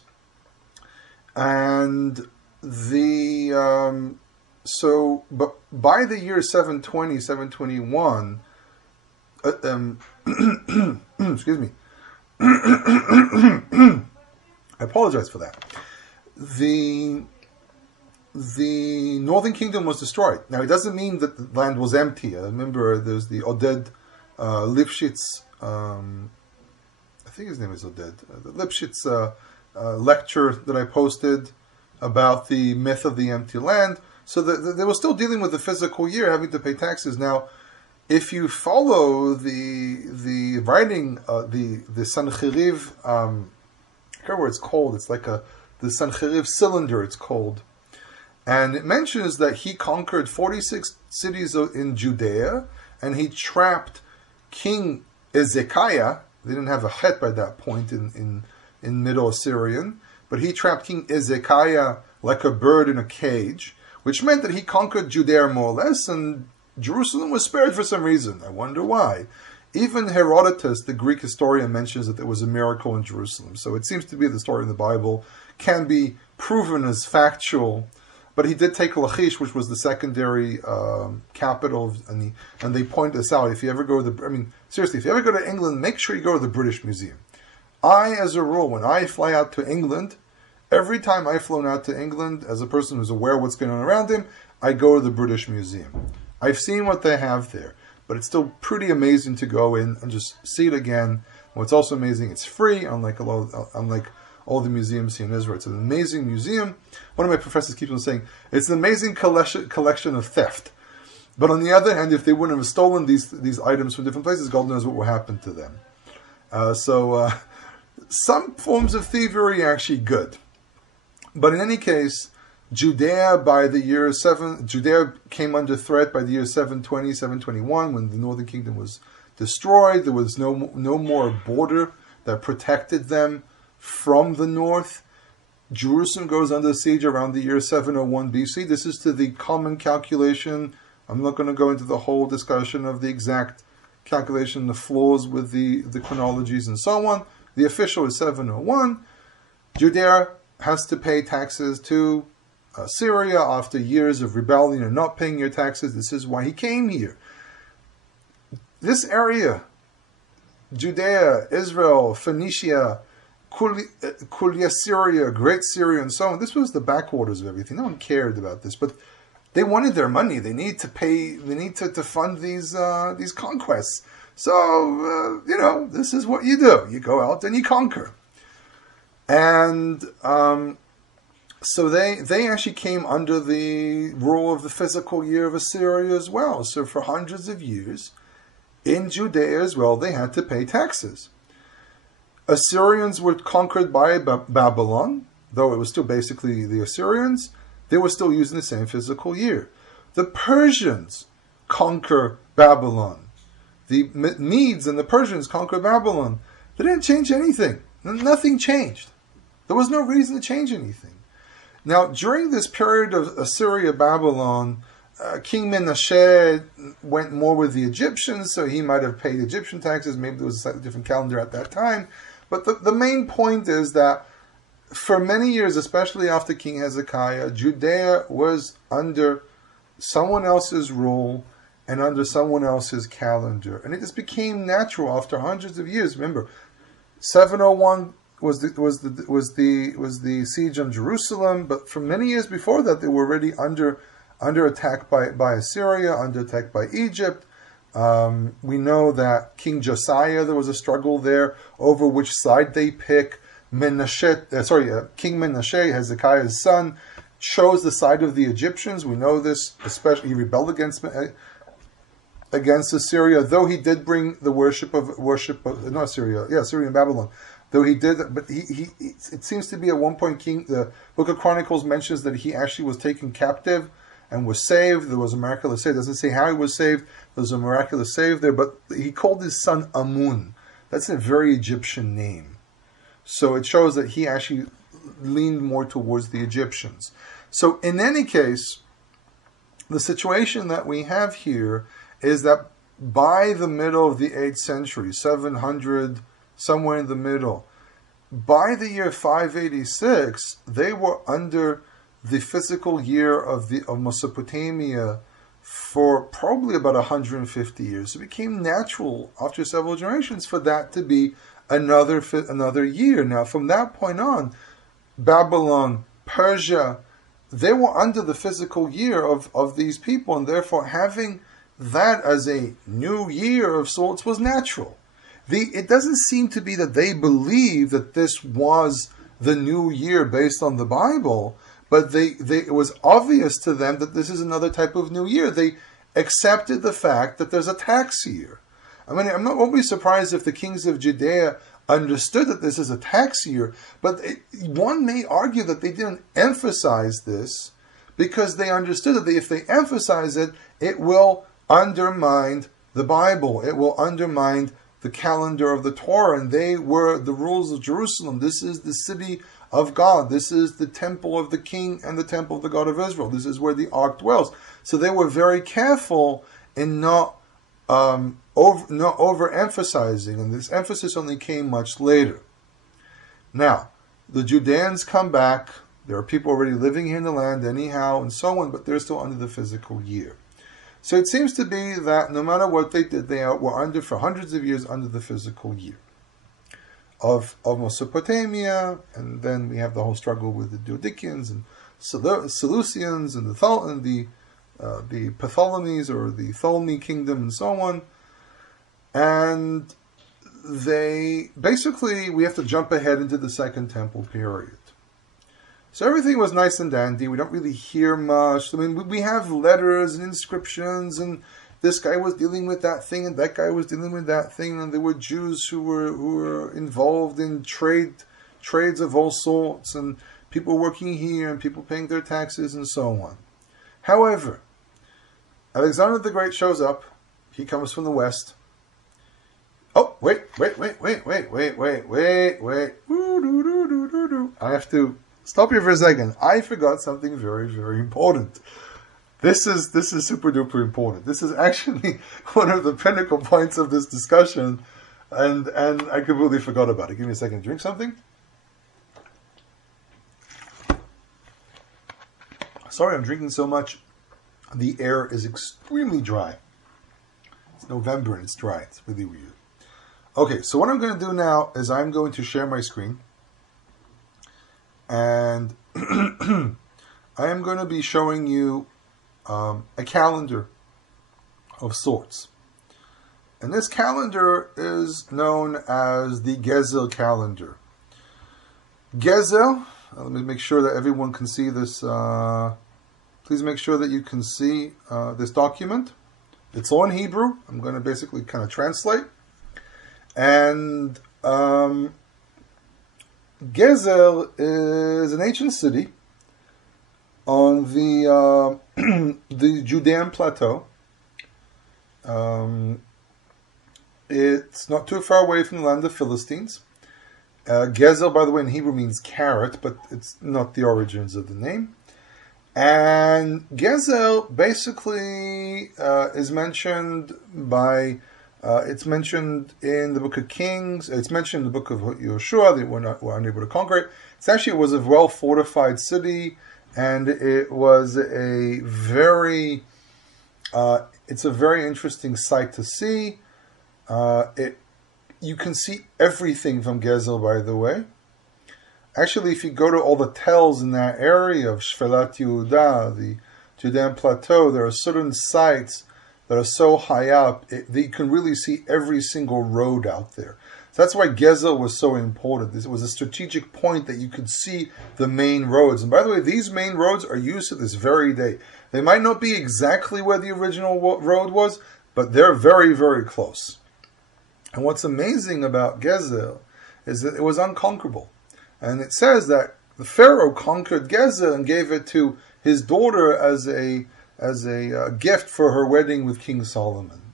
And but by the year 720, 721, excuse me. I apologize for that. The the northern kingdom was destroyed. Now, it doesn't mean that the land was empty. I remember there's the Oded Lipschitz, I think his name is Oded, the Lipschitz lecture that I posted about the myth of the empty land. So they were still dealing with the physical year, having to pay taxes. Now, if you follow the writing, the Sancheriv, I forget what it's called. It's like the Sancheriv cylinder, it's called. And it mentions that he conquered 46 cities in Judea, and he trapped King Ezekiah. They didn't have a het by that point in Middle Assyrian, but he trapped King Ezekiah like a bird in a cage, which meant that he conquered Judea more or less, and Jerusalem was spared for some reason. I wonder why. Even Herodotus, the Greek historian, mentions that there was a miracle in Jerusalem. So it seems to be the story in the Bible can be proven as factual. But he did take Lachish, which was the secondary capital, and they point this out. If you ever go to seriously, if you ever go to England, make sure you go to the British Museum. As a rule, when I fly out to England, every time I've flown out to England, as a person who's aware of what's going on around him, I go to the British Museum. I've seen what they have there, but it's still pretty amazing to go in and just see it again. What's also amazing, it's free, unlike all the museums here in Israel. It's an amazing museum. One of my professors keeps on saying, it's an amazing collection of theft. But on the other hand, if they wouldn't have stolen these items from different places, God knows what will happen to them. Some forms of thievery are actually good. But in any case, Judea came under threat by the year 720, 721, when the northern kingdom was destroyed. There was no more border that protected them from the north. Jerusalem goes under siege around the year 701 BC. This is to the common calculation. I'm not going to go into the whole discussion of the exact calculation, the flaws with the chronologies and so on. The official is 701. Judea has to pay taxes to Syria after years of rebellion and not paying your taxes. This is why he came here. This area, Judea, Israel, Phoenicia, Kulia Syria, Great Syria, and so on. This was the backwaters of everything. No one cared about this, but they wanted their money. They need to pay. They need to fund these conquests. So this is what you do. You go out and you conquer. And so they actually came under the rule of the physical year of Assyria as well. So for hundreds of years, in Judea as well, they had to pay taxes. Assyrians were conquered by Babylon, though it was still basically the Assyrians. They were still using the same physical year. The Persians conquer Babylon. The Medes and the Persians conquer Babylon. They didn't change anything. Nothing changed. There was no reason to change anything. Now, during this period of Assyria, Babylon, King Menashe went more with the Egyptians, so he might have paid Egyptian taxes. Maybe there was a slightly different calendar at that time. But the main point is that for many years, especially after King Hezekiah, Judea was under someone else's rule and under someone else's calendar. And it just became natural after hundreds of years. Remember, 701 was the siege on Jerusalem, but for many years before that, they were already under attack by Assyria, under attack by Egypt. We know that King Josiah, there was a struggle there over which side they pick. King Menashe, Hezekiah's son, chose the side of the Egyptians. We know this, especially he rebelled against Assyria, though he did bring the Assyria and Babylon. Though he did, but it seems to be at one point the Book of Chronicles mentions that he actually was taken captive and was saved. There was a miraculous save. It doesn't say how he was saved. There was a miraculous save there, but he called his son Amun. That's a very Egyptian name. So it shows that he actually leaned more towards the Egyptians. So in any case, the situation that we have here is that by the middle of the 8th century, 700, somewhere in the middle, by the year 586, they were under the physical year of Mesopotamia for probably about 150 years. It became natural after several generations for that to be another year. Now, from that point on, Babylon, Persia, they were under the physical year of these people, and therefore having that as a new year of sorts was natural. It doesn't seem to be that they believed that this was the new year based on the Bible, but it was obvious to them that this is another type of new year. They accepted the fact that there's a tax year. I mean, I won't be surprised if the kings of Judea understood that this is a tax year, but one may argue that they didn't emphasize this because they understood that if they emphasize it, it will undermine the Bible. It will undermine the calendar of the Torah, and they were the rules of Jerusalem. This is the city of God. This is the temple of the king and the temple of the God of Israel. This is where the ark dwells. So they were very careful in not overemphasizing, and this emphasis only came much later. Now, the Judeans come back. There are people already living here in the land anyhow, and so on, but they're still under the physical year. So it seems to be that no matter what they did, they were under, for hundreds of years, under the physical year of Mesopotamia, and then we have the whole struggle with the Dudikians and Seleucians and the Ptolemies, or the Ptolemy kingdom, and so on. And we have to jump ahead into the Second Temple period. So everything was nice and dandy. We don't really hear much. I mean, we have letters and inscriptions, and this guy was dealing with that thing, and that guy was dealing with that thing, and there were Jews who were involved in trades of all sorts, and people working here, and people paying their taxes, and so on. However, Alexander the Great shows up. He comes from the west. Oh, wait. I have to stop you for a second. I forgot something very, very important. This is super duper important. This is actually one of the pinnacle points of this discussion, and I completely forgot about it. Give me a second to drink something. Sorry, I'm drinking so much. The air is extremely dry. It's November and it's dry. It's really weird. Okay, so what I'm going to do now is I'm going to share my screen. And I am going to be showing you a calendar of sorts. And this calendar is known as the Gezel calendar. Gezel, let me make sure that everyone can see this. Please make sure that you can see this document. It's all in Hebrew. I'm going to basically kind of translate. And Gezel is an ancient city on the the Judean plateau. It's not too far away from the land of Philistines. Gezel, by the way, in Hebrew means carrot, but it's not the origins of the name. And Gezel basically is mentioned by... it's mentioned in the book of Kings. It's mentioned in the book of Yoshua. They were unable to conquer it. It was a well-fortified city, and it was a very... it's a very interesting sight to see. You can see everything from Gezel, by the way. Actually, if you go to all the tells in that area of Shvelat Yehuda, the Judean plateau, there are certain sites that are so high up, that you can really see every single road out there. So that's why Gezel was so important. This was a strategic point that you could see the main roads. And by the way, these main roads are used to this very day. They might not be exactly where the original road was, but they're very, very close. And what's amazing about Gezel is that it was unconquerable. And it says that the Pharaoh conquered Gezel and gave it to his daughter as a gift for her wedding with King Solomon.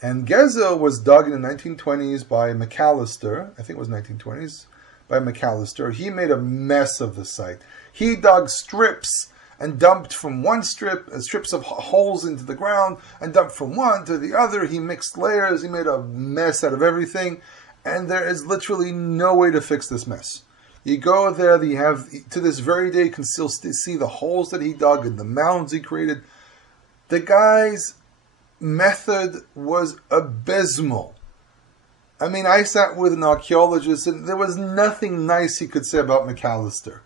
And Gezel was dug in the 1920s by Macalister. I think it was 1920s, by Macalister. He made a mess of the site. He dug strips and dumped from one strips of holes into the ground, and dumped from one to the other. He mixed layers. He made a mess out of everything. And there is literally no way to fix this mess. You go there, you have, to this very day, you can still see the holes that he dug and the mounds he created. The guy's method was abysmal. I mean, I sat with an archaeologist, and there was nothing nice he could say about Macalister.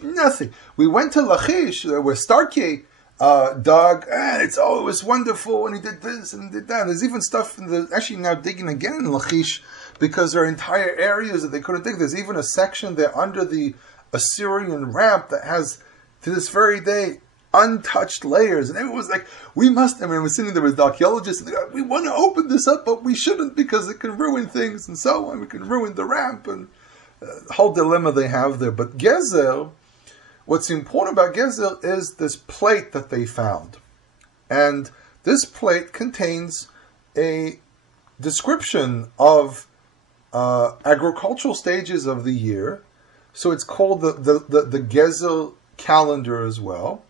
Nothing. We went to Lachish, where Starkey dug, it was wonderful, and he did this and did that. There's even stuff actually now digging again in Lachish, because there are entire areas that they couldn't dig. There's even a section there under the Assyrian ramp that has, to this very day, untouched layers. And everyone was like, we're sitting there with archaeologists, and they're like, we want to open this up, but we shouldn't because it can ruin things and so on. We can ruin the ramp, and the whole dilemma they have there. But Gezer, what's important about Gezer is this plate that they found. And this plate contains a description of agricultural stages of the year. So it's called the Gezer calendar as well.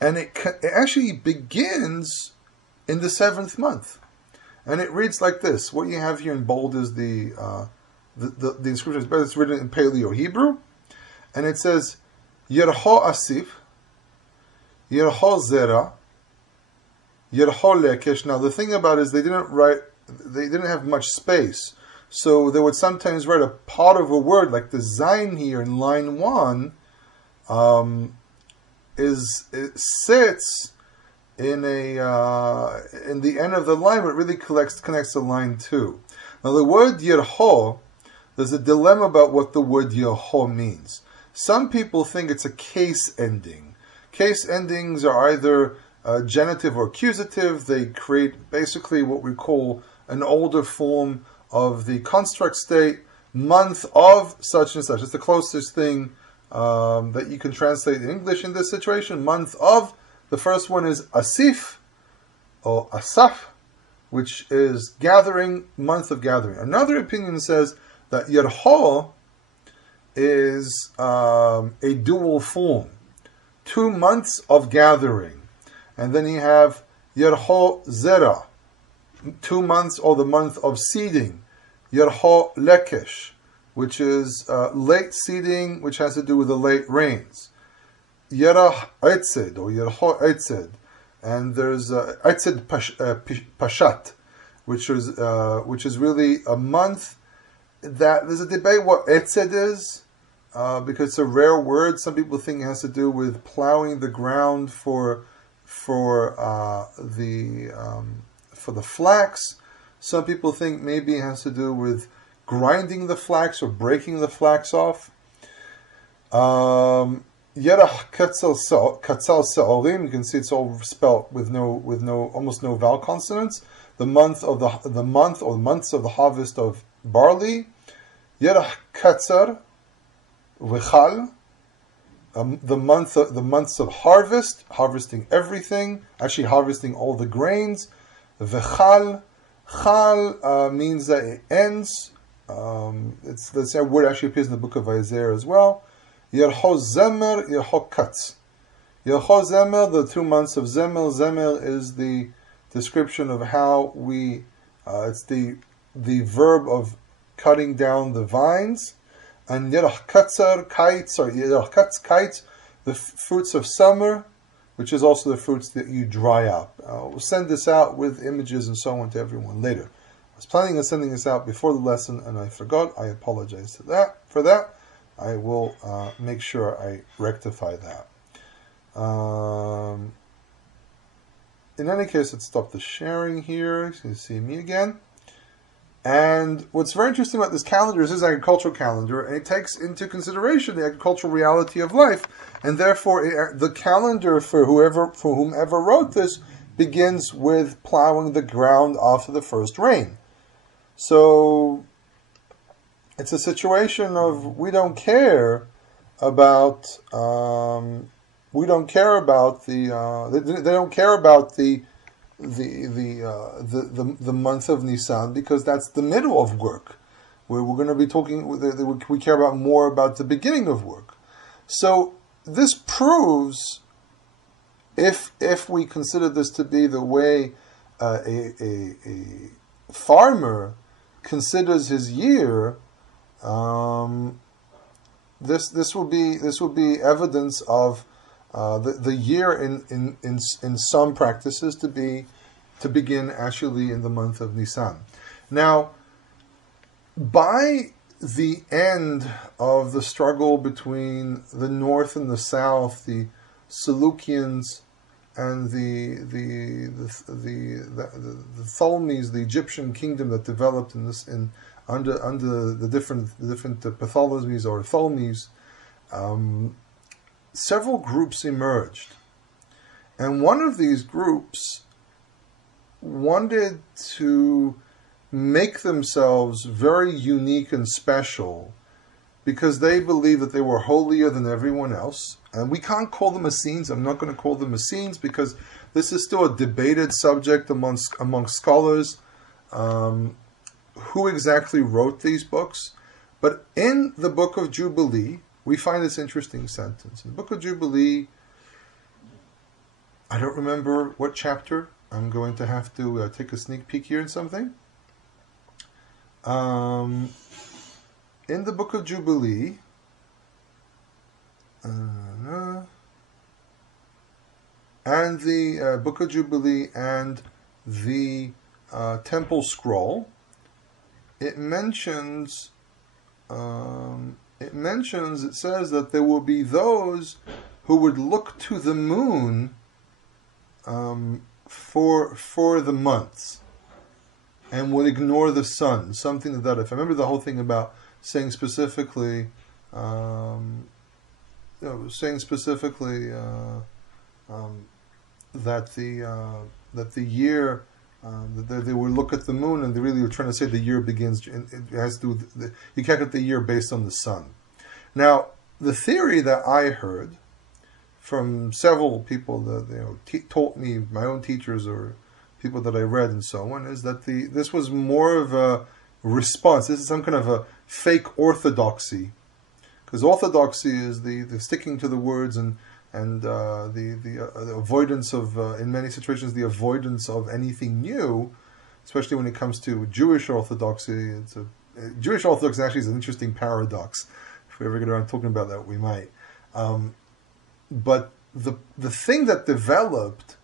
And it actually begins in the 7th month. And it reads like this. What you have here in bold is the inscription, but it's written in Paleo Hebrew. And it says, Yerho Asif, Yerho Zera, Yerho Lekesh. Now the thing about it is they didn't have much space. So they would sometimes write a part of a word, like the Zayin here in line 1, it sits in the end of the line, but it really connects to line 2. Now the word Yerho, there's a dilemma about what the word Yerho means. Some people think it's a case ending. Case endings are either genitive or accusative. They create basically what we call an older form of the construct state, month of such and such. It's the closest thing that you can translate in English in this situation. Month of, the first one is Asif, or Asaf, which is gathering, month of gathering. Another opinion says that Yerho is a dual form, 2 months of gathering. And then you have Yerho Zera, 2 months, or the month of seeding. Yerho Lekesh, which is late seeding, which has to do with the late rains. Yerah Eitzed, or Yerho Eitzed. And there's Eitzed Pashat, which is really a month that there's a debate what Eitzed is, because it's a rare word. Some people think it has to do with plowing the ground for the flax. Some people think maybe it has to do with grinding the flax or breaking the flax off. Yerach Katzal Se'orim, you can see it's all spelt with almost no vowel consonants. The months of the harvest of barley. Yerach Katzar V'chal, the months of harvest, harvesting everything, actually harvesting all the grains. V'chal, Chal means that it ends. The same word actually appears in the book of Isaiah as well. Yerho Zemer, Yerho Katz. Yerho Zemer, the 2 months of Zemer. Zemer is the description of how it's the verb of cutting down the vines. And Yerach Katzar, kites, or Yerach Katz, kites, the fruits of summer, which is also the fruits that you dry up. We'll send this out with images and so on to everyone later. I was planning on sending this out before the lesson, and I forgot. I apologize for that. I will make sure I rectify that. In any case, let's stop the sharing here. You can see me again. And what's very interesting about this calendar is this agricultural calendar, and it takes into consideration the agricultural reality of life, and therefore the calendar for whomever wrote this begins with plowing the ground after the first rain. So it's a situation of we don't care about the they don't care about the month of Nisan, because that's the middle of work, where we're going to be talking. We care about more about the beginning of work. So this proves, if we consider this to be the way a farmer considers his year, this will be evidence of the year in some practices to begin actually in the month of Nisan. Now, by the end of the struggle between the North and the South, the Seleucians and the Ptolemies, the Egyptian kingdom that developed under the different Ptolemies or Ptolemies, several groups emerged, and one of these groups wanted to make themselves very unique and special because they believed that they were holier than everyone else. And we can't call them Essenes. I'm not going to call them Essenes because this is still a debated subject among scholars, who exactly wrote these books. But in the Book of Jubilee, we find this interesting sentence. In the Book of Jubilee, I don't remember what chapter. I'm going to have to take a sneak peek here in something. In the Book of Jubilee, and the Book of Jubilee and the Temple Scroll, it says that there will be those who would look to the moon for the months and would ignore the sun, something like that. If I remember the whole thing about saying specifically that the year that they would look at the moon, and they really were trying to say the year begins. It has to do you calculate the year based on the sun. Now, the theory that I heard from several people that taught me, my own teachers or people that I read and so on, is that this was more of a response. This is some kind of a fake orthodoxy, because orthodoxy is the sticking to the words and the avoidance of, in many situations, the avoidance of anything new, especially when it comes to Jewish orthodoxy. Jewish orthodoxy actually is an interesting paradox. If we ever get around talking about that, we might. But the thing that developed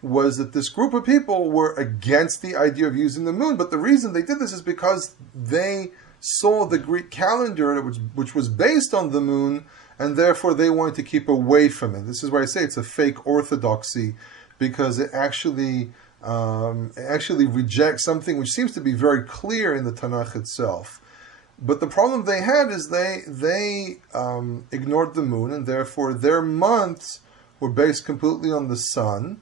was that this group of people were against the idea of using the moon, but the reason they did this is because they saw the Greek calendar, which was based on the moon, and therefore they wanted to keep away from it. This is why I say it's a fake orthodoxy, because it actually rejects something which seems to be very clear in the Tanakh itself. But the problem they had is they ignored the moon, and therefore their months were based completely on the sun,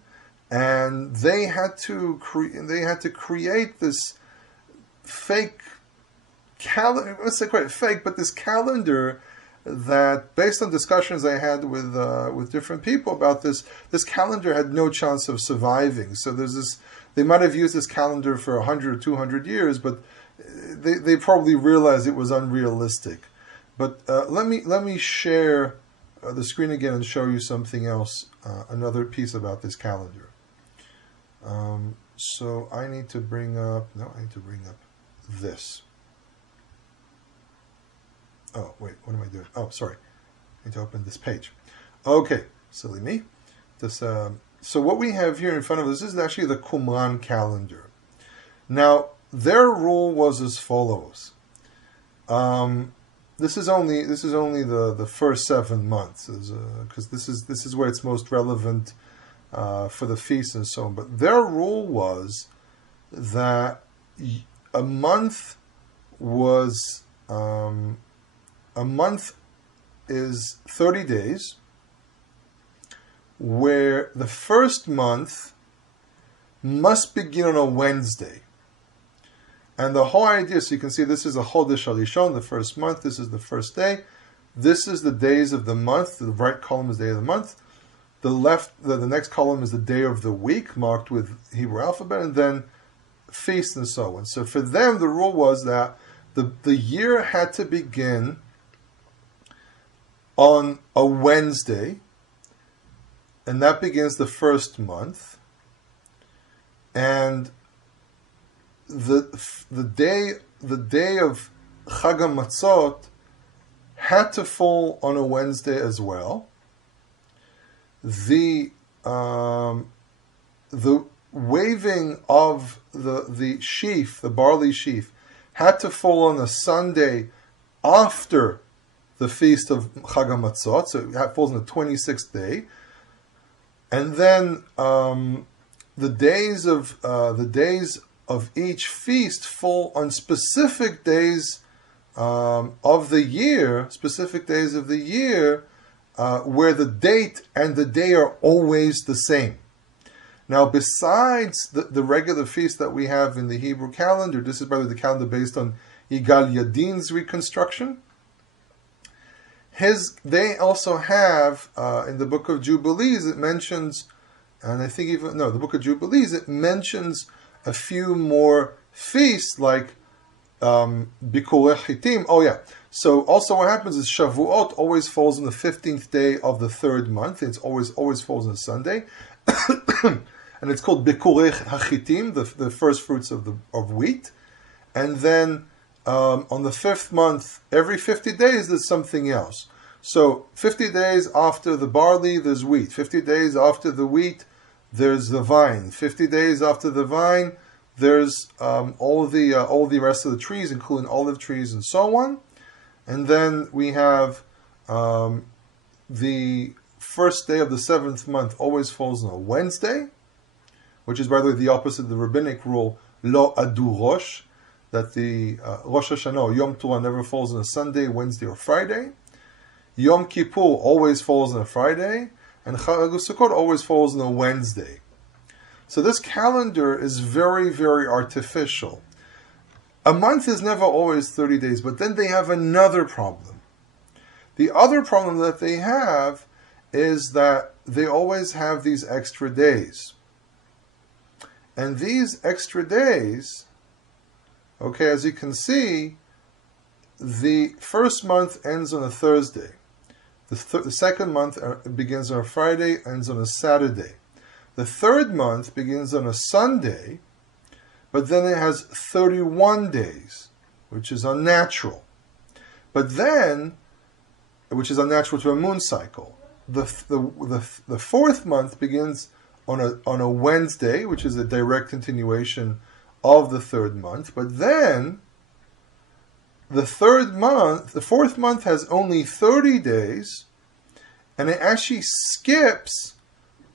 and they had to create this fake calendar. Let's say quite fake, but this calendar that, based on discussions I had with different people about this calendar had no chance of surviving. So they might have used this calendar for 100 or 200 years, but they probably realized it was unrealistic. But let me share the screen again and show you something else, another piece about this calendar. So I need to bring up this. Oh, wait, what am I doing? Oh, sorry. I need to open this page. Okay, silly me. So what we have here in front of us is actually the Qumran calendar. Now, their rule was as follows. This is only the first 7 months, because this is where it's most relevant for the feast and so on. But their rule was that a month is 30 days, where the first month must begin on a Wednesday. And the whole idea, so you can see this is a Chodesh Harishon, the first month, this is the first day. This is the days of the month. The right column is the day of the month. The next column is the day of the week, marked with Hebrew alphabet, and then feast and so on. So for them, the rule was that the year had to begin on a Wednesday, and that begins the first month. And the day of Chag HaMatzot had to fall on a Wednesday as well. The waving of the sheaf, the barley sheaf, had to fall on a Sunday after the feast of Chag HaMatzot, so it falls on the 26th day, and then the days of each feast fall on specific days of the year, where the date and the day are always the same. Now, besides the regular feast that we have in the Hebrew calendar, this is, by the way, the calendar based on Yigal Yadin's reconstruction. They also have, in the Book of Jubilees, it mentions, and I think the Book of Jubilees, it mentions a few more feasts, like Bikurei Chitim. Oh yeah. So also what happens is Shavuot always falls on the 15th day of the third month. It's always falls on a Sunday. And it's called Bikurei Hachitim, the first fruits of wheat. And then on the fifth month, every 50 days there's something else. So 50 days after the barley, there's wheat. 50 days after the wheat, there's the vine. 50 days after the vine, there's all the rest of the trees, including olive trees and so on. And then we have the first day of the seventh month always falls on a Wednesday, which is, by the way, the opposite of the rabbinic rule, Lo Adu Rosh, that the Rosh Hashanah or Yom Teruah never falls on a Sunday, Wednesday, or Friday. Yom Kippur always falls on a Friday, and Chag Sukkot always falls on a Wednesday. So this calendar is very, very artificial. A month is never always 30 days, but then they have another problem. The other problem that they have is that they always have these extra days. And these extra days, okay, as you can see, the first month ends on a Thursday. The second month begins on a Friday, ends on a Saturday. The third month begins on a Sunday, but then it has 31 days, which is unnatural. But then, which is unnatural to a moon cycle. The fourth month begins on a Wednesday, which is a direct continuation of the third month. But then, the fourth month has only 30 days, and it actually skips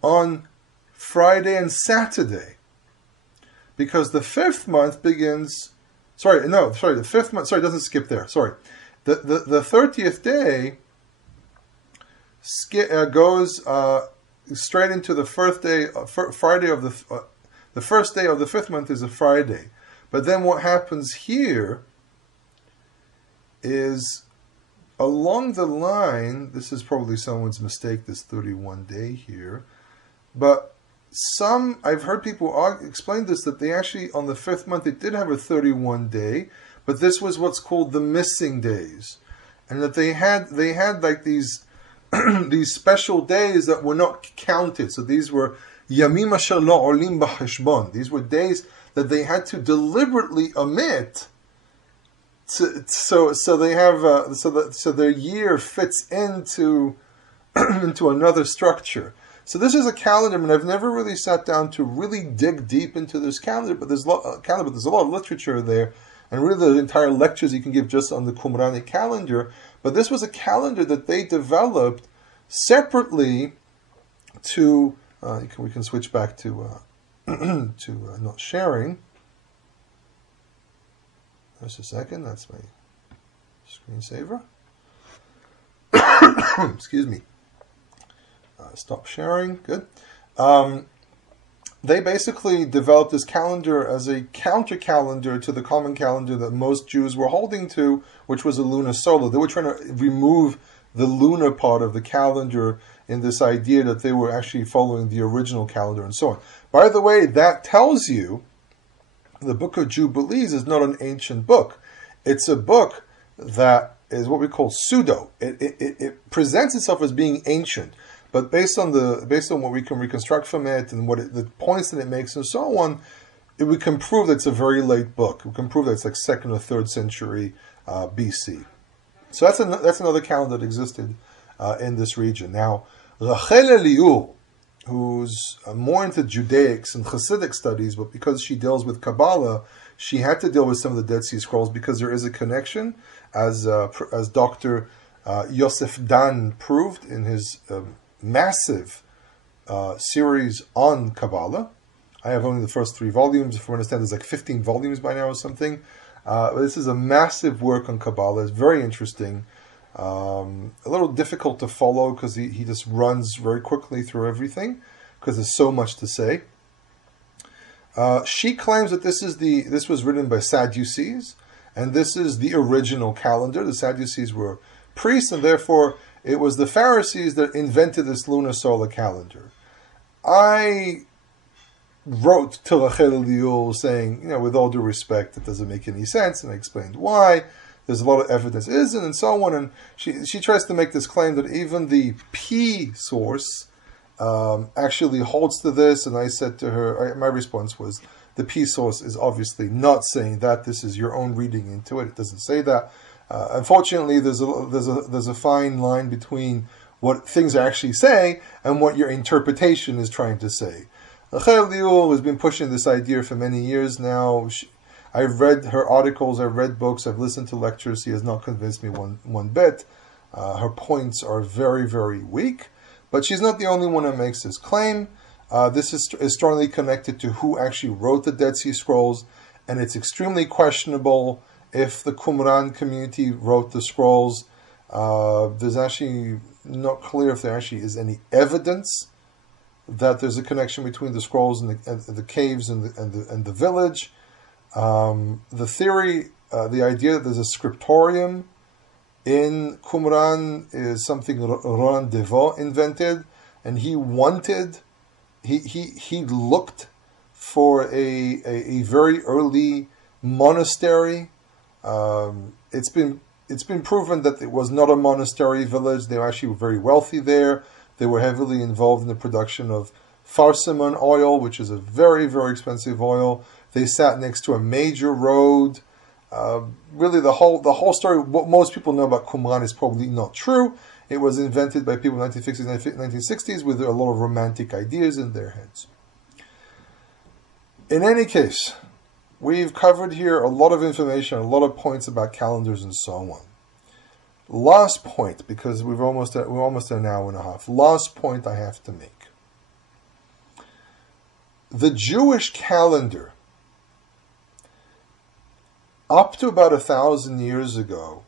on Friday and Saturday. Because the fifth month begins, the fifth month, it doesn't skip there, The 30th day goes straight into the first day, Friday of the first day of the fifth month is a Friday. But then what happens here is, along the line, this is probably someone's mistake, this 31 day here, but I've heard people explain this, that they actually, on the fifth month, they did have a 31 day, but this was what's called the missing days. And that they had like these, these special days that were not counted. So these were Yamim Asher Lo Olim B'Cheshbon. These were days that they had to deliberately omit. So they have, so their year fits into, into another structure. So this is a calendar, and I've never really sat down to really dig deep into this calendar, but there's a lot of literature there, and really the entire lectures you can give just on the Qumrani calendar. But this was a calendar that they developed separately to, we can switch back to not sharing. Just a second, that's my screensaver. Excuse me. Stop sharing. Good. They basically developed this calendar as a counter calendar to the common calendar that most Jews were holding to, which was a lunisolar. They were trying to remove the lunar part of the calendar in this idea that they were actually following the original calendar and so on. By the way, that tells you the Book of Jubilees is not an ancient book. It's a book that is what we call pseudo. It presents itself as being ancient. But based on what we can reconstruct from it and the points that it makes and so on, we can prove that it's a very late book. We can prove that it's like 2nd or 3rd century BC. So that's another calendar that existed in this region. Now, Rachel Eliur who's more into Judaics and Hasidic studies, but because she deals with Kabbalah, she had to deal with some of the Dead Sea Scrolls because there is a connection, as Dr. Yosef Dan proved in his massive series on Kabbalah. I have only the first 3 volumes. If I understand, there's like 15 volumes by now or something. This is a massive work on Kabbalah. It's very interesting. A little difficult to follow because he just runs very quickly through everything because there's so much to say. She claims that this was written by Sadducees, and this is the original calendar. The Sadducees were priests, and therefore it was the Pharisees that invented this lunar solar calendar. I wrote to Rachel Eliyahu saying, with all due respect, it doesn't make any sense, and I explained why. There's a lot of evidence isn't, and so on. And she tries to make this claim that even the P source actually holds to this. And I said to her, my response was, the P source is obviously not saying that. This is your own reading into it. It doesn't say that. Unfortunately, there's a fine line between what things actually say and what your interpretation is trying to say. Rachel Eliyahu has been pushing this idea for many years now. I've read her articles, I've read books, I've listened to lectures. She has not convinced me one bit. Her points are very, very weak. But she's not the only one who makes this claim. This is strongly connected to who actually wrote the Dead Sea Scrolls, and it's extremely questionable if the Qumran community wrote the scrolls. There's actually not clear if there actually is any evidence that there's a connection between the scrolls and the caves and the village. The theory, the idea that there's a scriptorium in Qumran is something Roland Devaux invented, and he looked for a very early monastery. It's been proven that it was not a monastery village. They were actually very wealthy there. They were heavily involved in the production of farsimon oil, which is a very, very expensive oil. They sat next to a major road. Really, the whole story, what most people know about Qumran is probably not true. It was invented by people in the 1950s, 1960s with a lot of romantic ideas in their heads. In any case, we've covered here a lot of information, a lot of points about calendars and so on. Last point, because we're almost at an hour and a half. Last point I have to make. The Jewish calendar, up to about 1,000 years ago,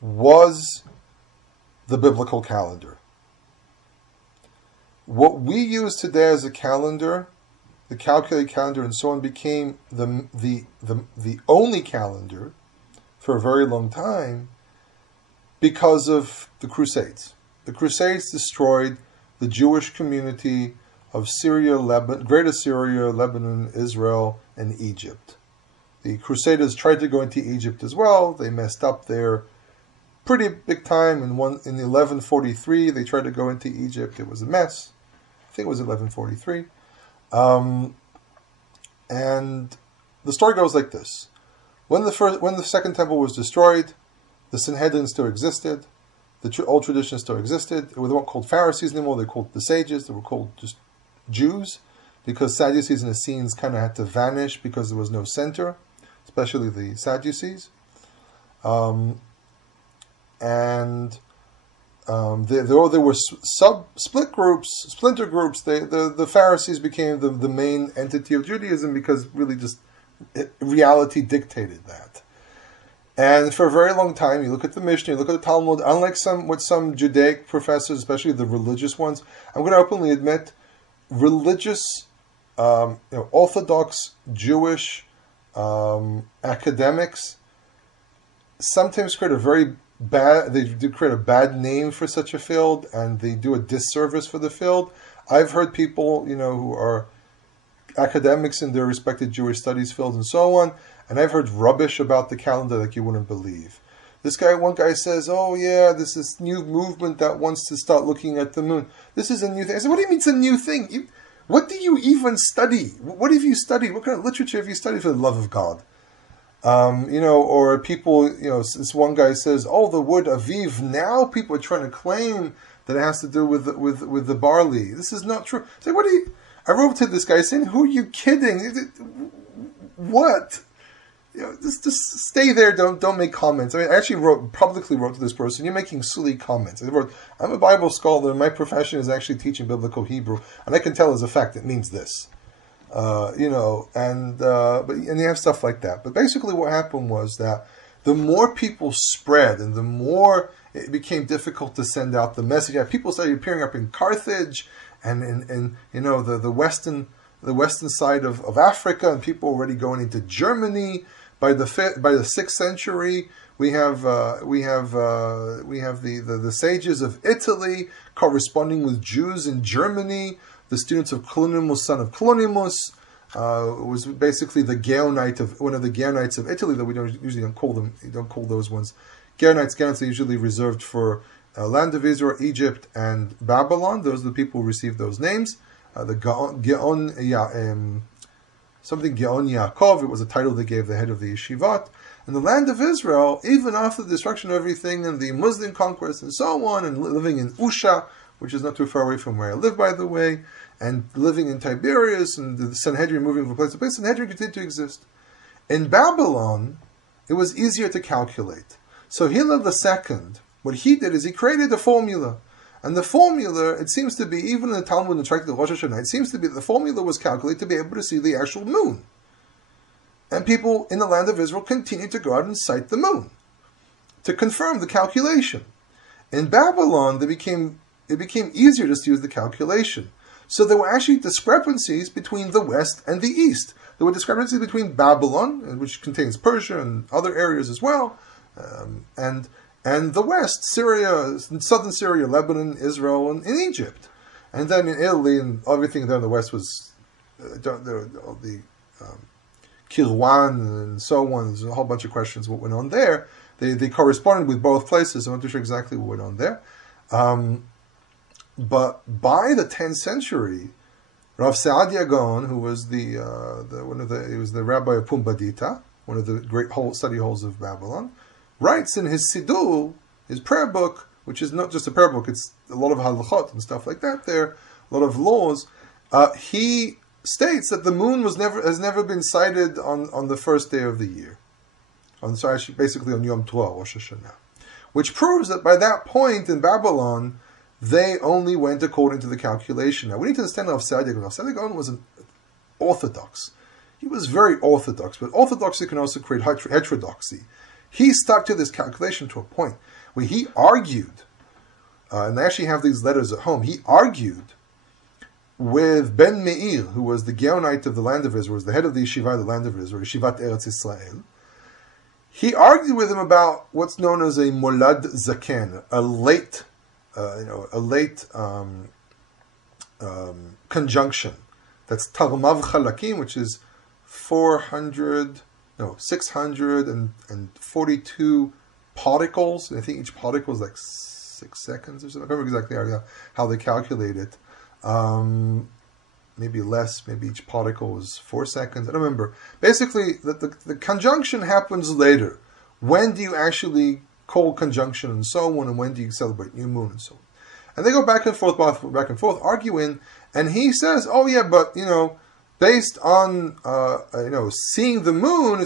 was the biblical calendar. What we use today as a calendar, the calculated calendar and so on, became the only calendar for a very long time because of the Crusades. The Crusades destroyed the Jewish community of Syria, Greater Syria, Lebanon, Israel, and Egypt. The Crusaders tried to go into Egypt as well. They messed up there pretty big time. In 1143, they tried to go into Egypt. It was a mess. I think it was 1143. And the story goes like this. When the Second Temple was destroyed, the Sanhedrin still existed. The old tradition still existed. They weren't called Pharisees anymore. They were called the sages. They were called just Jews, because Sadducees and Essenes kind of had to vanish because there was no center, especially the Sadducees. There were splinter groups. The Pharisees became the main entity of Judaism because really just reality dictated that. And for a very long time, you look at the Mishnah, you look at the Talmud, unlike some Judaic professors, especially the religious ones, I'm going to openly admit, religious, Orthodox Jewish academics sometimes create they do create a bad name for such a field, and they do a disservice for the field. I've heard people, who are academics in their respected Jewish studies fields and so on, and I've heard rubbish about the calendar like you wouldn't believe. One guy says, oh yeah, this is new movement that wants to start looking at the moon. This is a new thing. I said, what do you mean it's a new thing? What do you even study? What have you studied? What kind of literature have you studied, for the love of God? Or people, this one guy says, oh, the word Aviv, now people are trying to claim that it has to do with the barley. This is not true. So what are you? I wrote to this guy saying, "Who are you kidding? What? Just stay there. Don't make comments." I mean, I actually publicly wrote to this person, "You're making silly comments." I wrote, "I'm a Bible scholar, and my profession is actually teaching biblical Hebrew, and I can tell as a fact it means this." But you have stuff like that. But basically, what happened was that the more people spread, and the more it became difficult to send out the message. People started appearing up in Carthage, and in the western side of Africa, and people already going into Germany. By the 6th century, we have the sages of Italy corresponding with Jews in Germany. The students of Clonimus, son of Clonimus, was basically one of the Gaonites of Italy, that we don't call those ones Gaonites. Gaonites are usually reserved for land of Israel, Egypt, and Babylon. Those are the people who received those names. The Gaon Yaakov, it was a title they gave the head of the yeshivat. And the land of Israel, even after the destruction of everything and the Muslim conquest and so on, and living in Usha, which is not too far away from where I live, by the way, and living in Tiberias, and the Sanhedrin moving from place to place, Sanhedrin continued to exist. In Babylon, it was easier to calculate. So Hillel II, what he did is he created a formula. And the formula, it seems to be, even in the Talmud and the Tractate of Rosh Hashanah, it seems to be that the formula was calculated to be able to see the actual moon. And people in the land of Israel continued to go out and sight the moon to confirm the calculation. In Babylon, it became easier just to use the calculation. So there were actually discrepancies between the West and the East. There were discrepancies between Babylon, which contains Persia and other areas as well, and the West, Syria, southern Syria, Lebanon, Israel, and in Egypt. And then in Italy, and everything there in the West was the Kirwan and so on. There's a whole bunch of questions what went on there. They corresponded with both places. I'm not too sure exactly what went on there. But by the 10th century, Rav Saadia Gaon, who was he was the rabbi of Pumbedita, one of the great study halls of Babylon, writes in his Siddur, his prayer book, which is not just a prayer book, it's a lot of halachot and stuff like that there, a lot of laws. He states that the moon has never been sighted on the first day of the year. Basically on Yom Teruah, Rosh Hashanah. Which proves that by that point in Babylon, they only went according to the calculation. Now we need to understand Rav Saadia Gaon. Rav Saadia Gaon was an orthodox. He was very orthodox, but orthodoxy can also create heterodoxy. He stuck to this calculation to a point where he argued, and I actually have these letters at home, he argued with Ben Meir, who was the Gaonite of the land of Israel, was the head of the yeshiva of the land of Israel, Yeshivat Eretz Israel. He argued with him about what's known as a molad zaken, a late conjunction. That's Tarmav Chalakim, which is 642 particles. I think each particle is like 6 seconds or something. I don't remember exactly how they calculate it. Maybe less, maybe each particle is 4 seconds. I don't remember. Basically, the conjunction happens later. When do you actually call conjunction and so on, and when do you celebrate new moon and so on? And they go back and forth, arguing, and he says, oh yeah, but, based on, seeing the moon,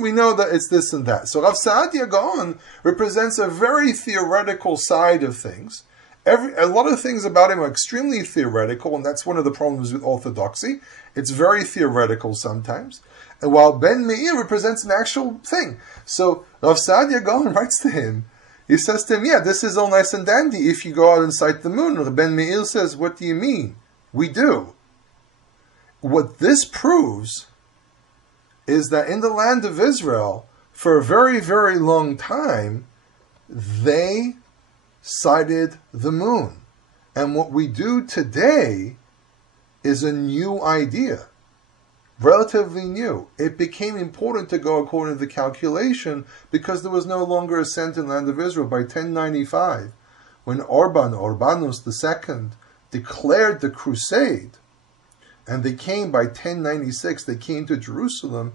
we know that it's this and that. So Rav Saadia Gaon represents a very theoretical side of things. A lot of things about him are extremely theoretical, and that's one of the problems with orthodoxy. It's very theoretical sometimes. And while Ben Meir represents an actual thing. So Rav Saadia Gaon writes to him, he says to him, yeah, this is all nice and dandy if you go out and sight the moon. And Ben Meir says, what do you mean? We do. What this proves is that in the land of Israel, for a very, very long time, they sighted the moon. And what we do today is a new idea, relatively new. It became important to go according to the calculation because there was no longer a scent in the land of Israel. By 1095, when Urbanus II declared the crusade, and they came by 1096, they came to Jerusalem,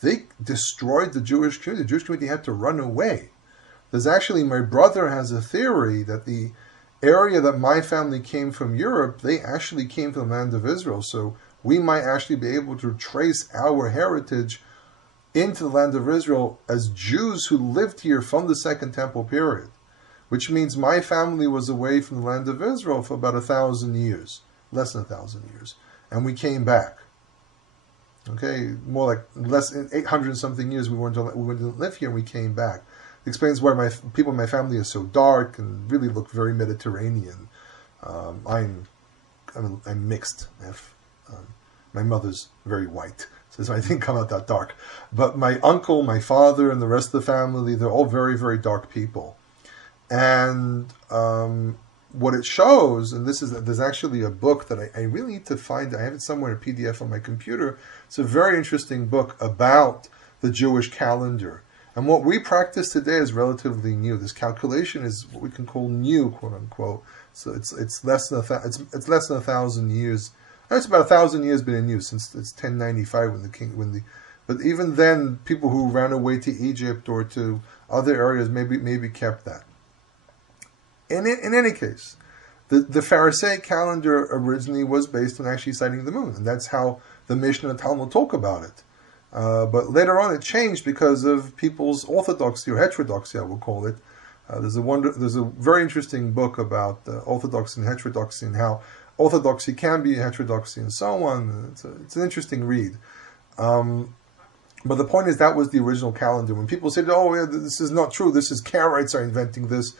they destroyed the Jewish community. The Jewish community had to run away. There's actually, my brother has a theory that the area that my family came from Europe, they actually came from the land of Israel. So we might actually be able to trace our heritage into the land of Israel as Jews who lived here from the Second Temple period, which means my family was away from the land of Israel for about 1,000 years, less than 1,000 years, and we came back. Okay, more like less than 800 something years we went to live here, and we came back. It explains why people in my family are so dark and really look very Mediterranean. I'm mixed. My mother's very white, so I didn't come out that dark. But my uncle, my father, and the rest of the family, they're all very, very dark people. And what it shows, and there's actually a book that I really need to find. I have it somewhere in a PDF on my computer. It's a very interesting book about the Jewish calendar. And what we practice today is relatively new. This calculation is what we can call new, quote unquote. So it's less than 1,000 years. It's about 1,000 years been in use since it's 1095 but even then, people who ran away to Egypt or to other areas maybe kept that. In any case, the Pharisaic calendar originally was based on actually citing the moon, and that's how the Mishnah and Talmud talk about it. But later on, it changed because of people's orthodoxy or heterodoxy, I will call it. There's a very interesting book about orthodoxy and heterodoxy and how orthodoxy can be heterodoxy and so on. It's an interesting read. But the point is that was the original calendar. When people said, "Oh, yeah, this is not true. This is Karaites are inventing this,"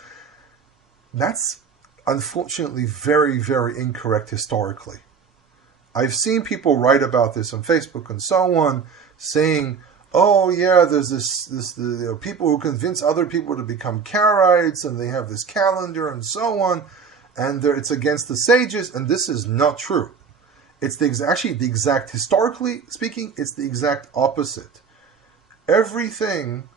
that's unfortunately very, very incorrect historically. I've seen people write about this on Facebook and so on, saying, "Oh yeah, there's this people who convince other people to become Karaites, and they have this calendar and so on, and it's against the sages." And this is not true. It's actually the exact, historically speaking, it's the exact opposite. Everything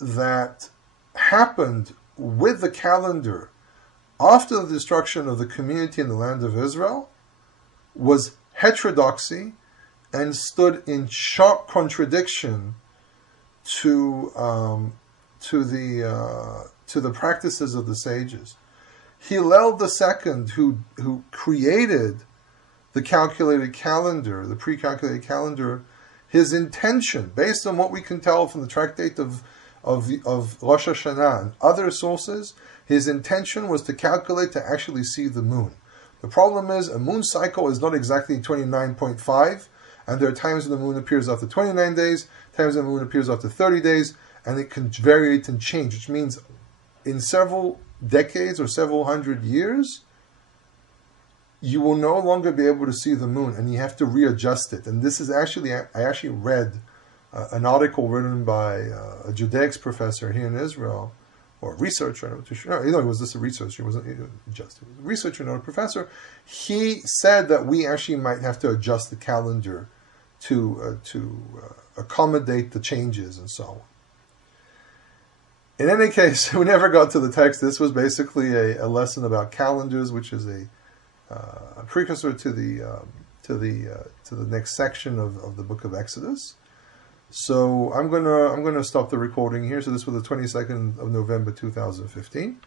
that happened with the calendar after the destruction of the community in the land of Israel was heterodoxy and stood in sharp contradiction to the practices of the sages. Hillel II, who created the calculated calendar, the pre-calculated calendar, his intention, based on what we can tell from the tractate of Rosh Hashanah and other sources, his intention was to calculate to actually see the moon. The problem is a moon cycle is not exactly 29.5, and there are times when the moon appears after 29 days, times when the moon appears after 30 days, and it can vary and change, which means in several decades or several hundred years, you will no longer be able to see the moon, and you have to readjust it. And this is actually, I actually read an article written by a Judaics professor here in Israel, or a researcher, I'm not too sure. No, he was just a researcher. He was a researcher, not a professor. He said that we actually might have to adjust the calendar to accommodate the changes and so on. In any case, we never got to the text. This was basically a lesson about calendars, which is a precursor to the next section of the book of Exodus. So I'm gonna stop the recording here. So this was the 22nd of November 2015.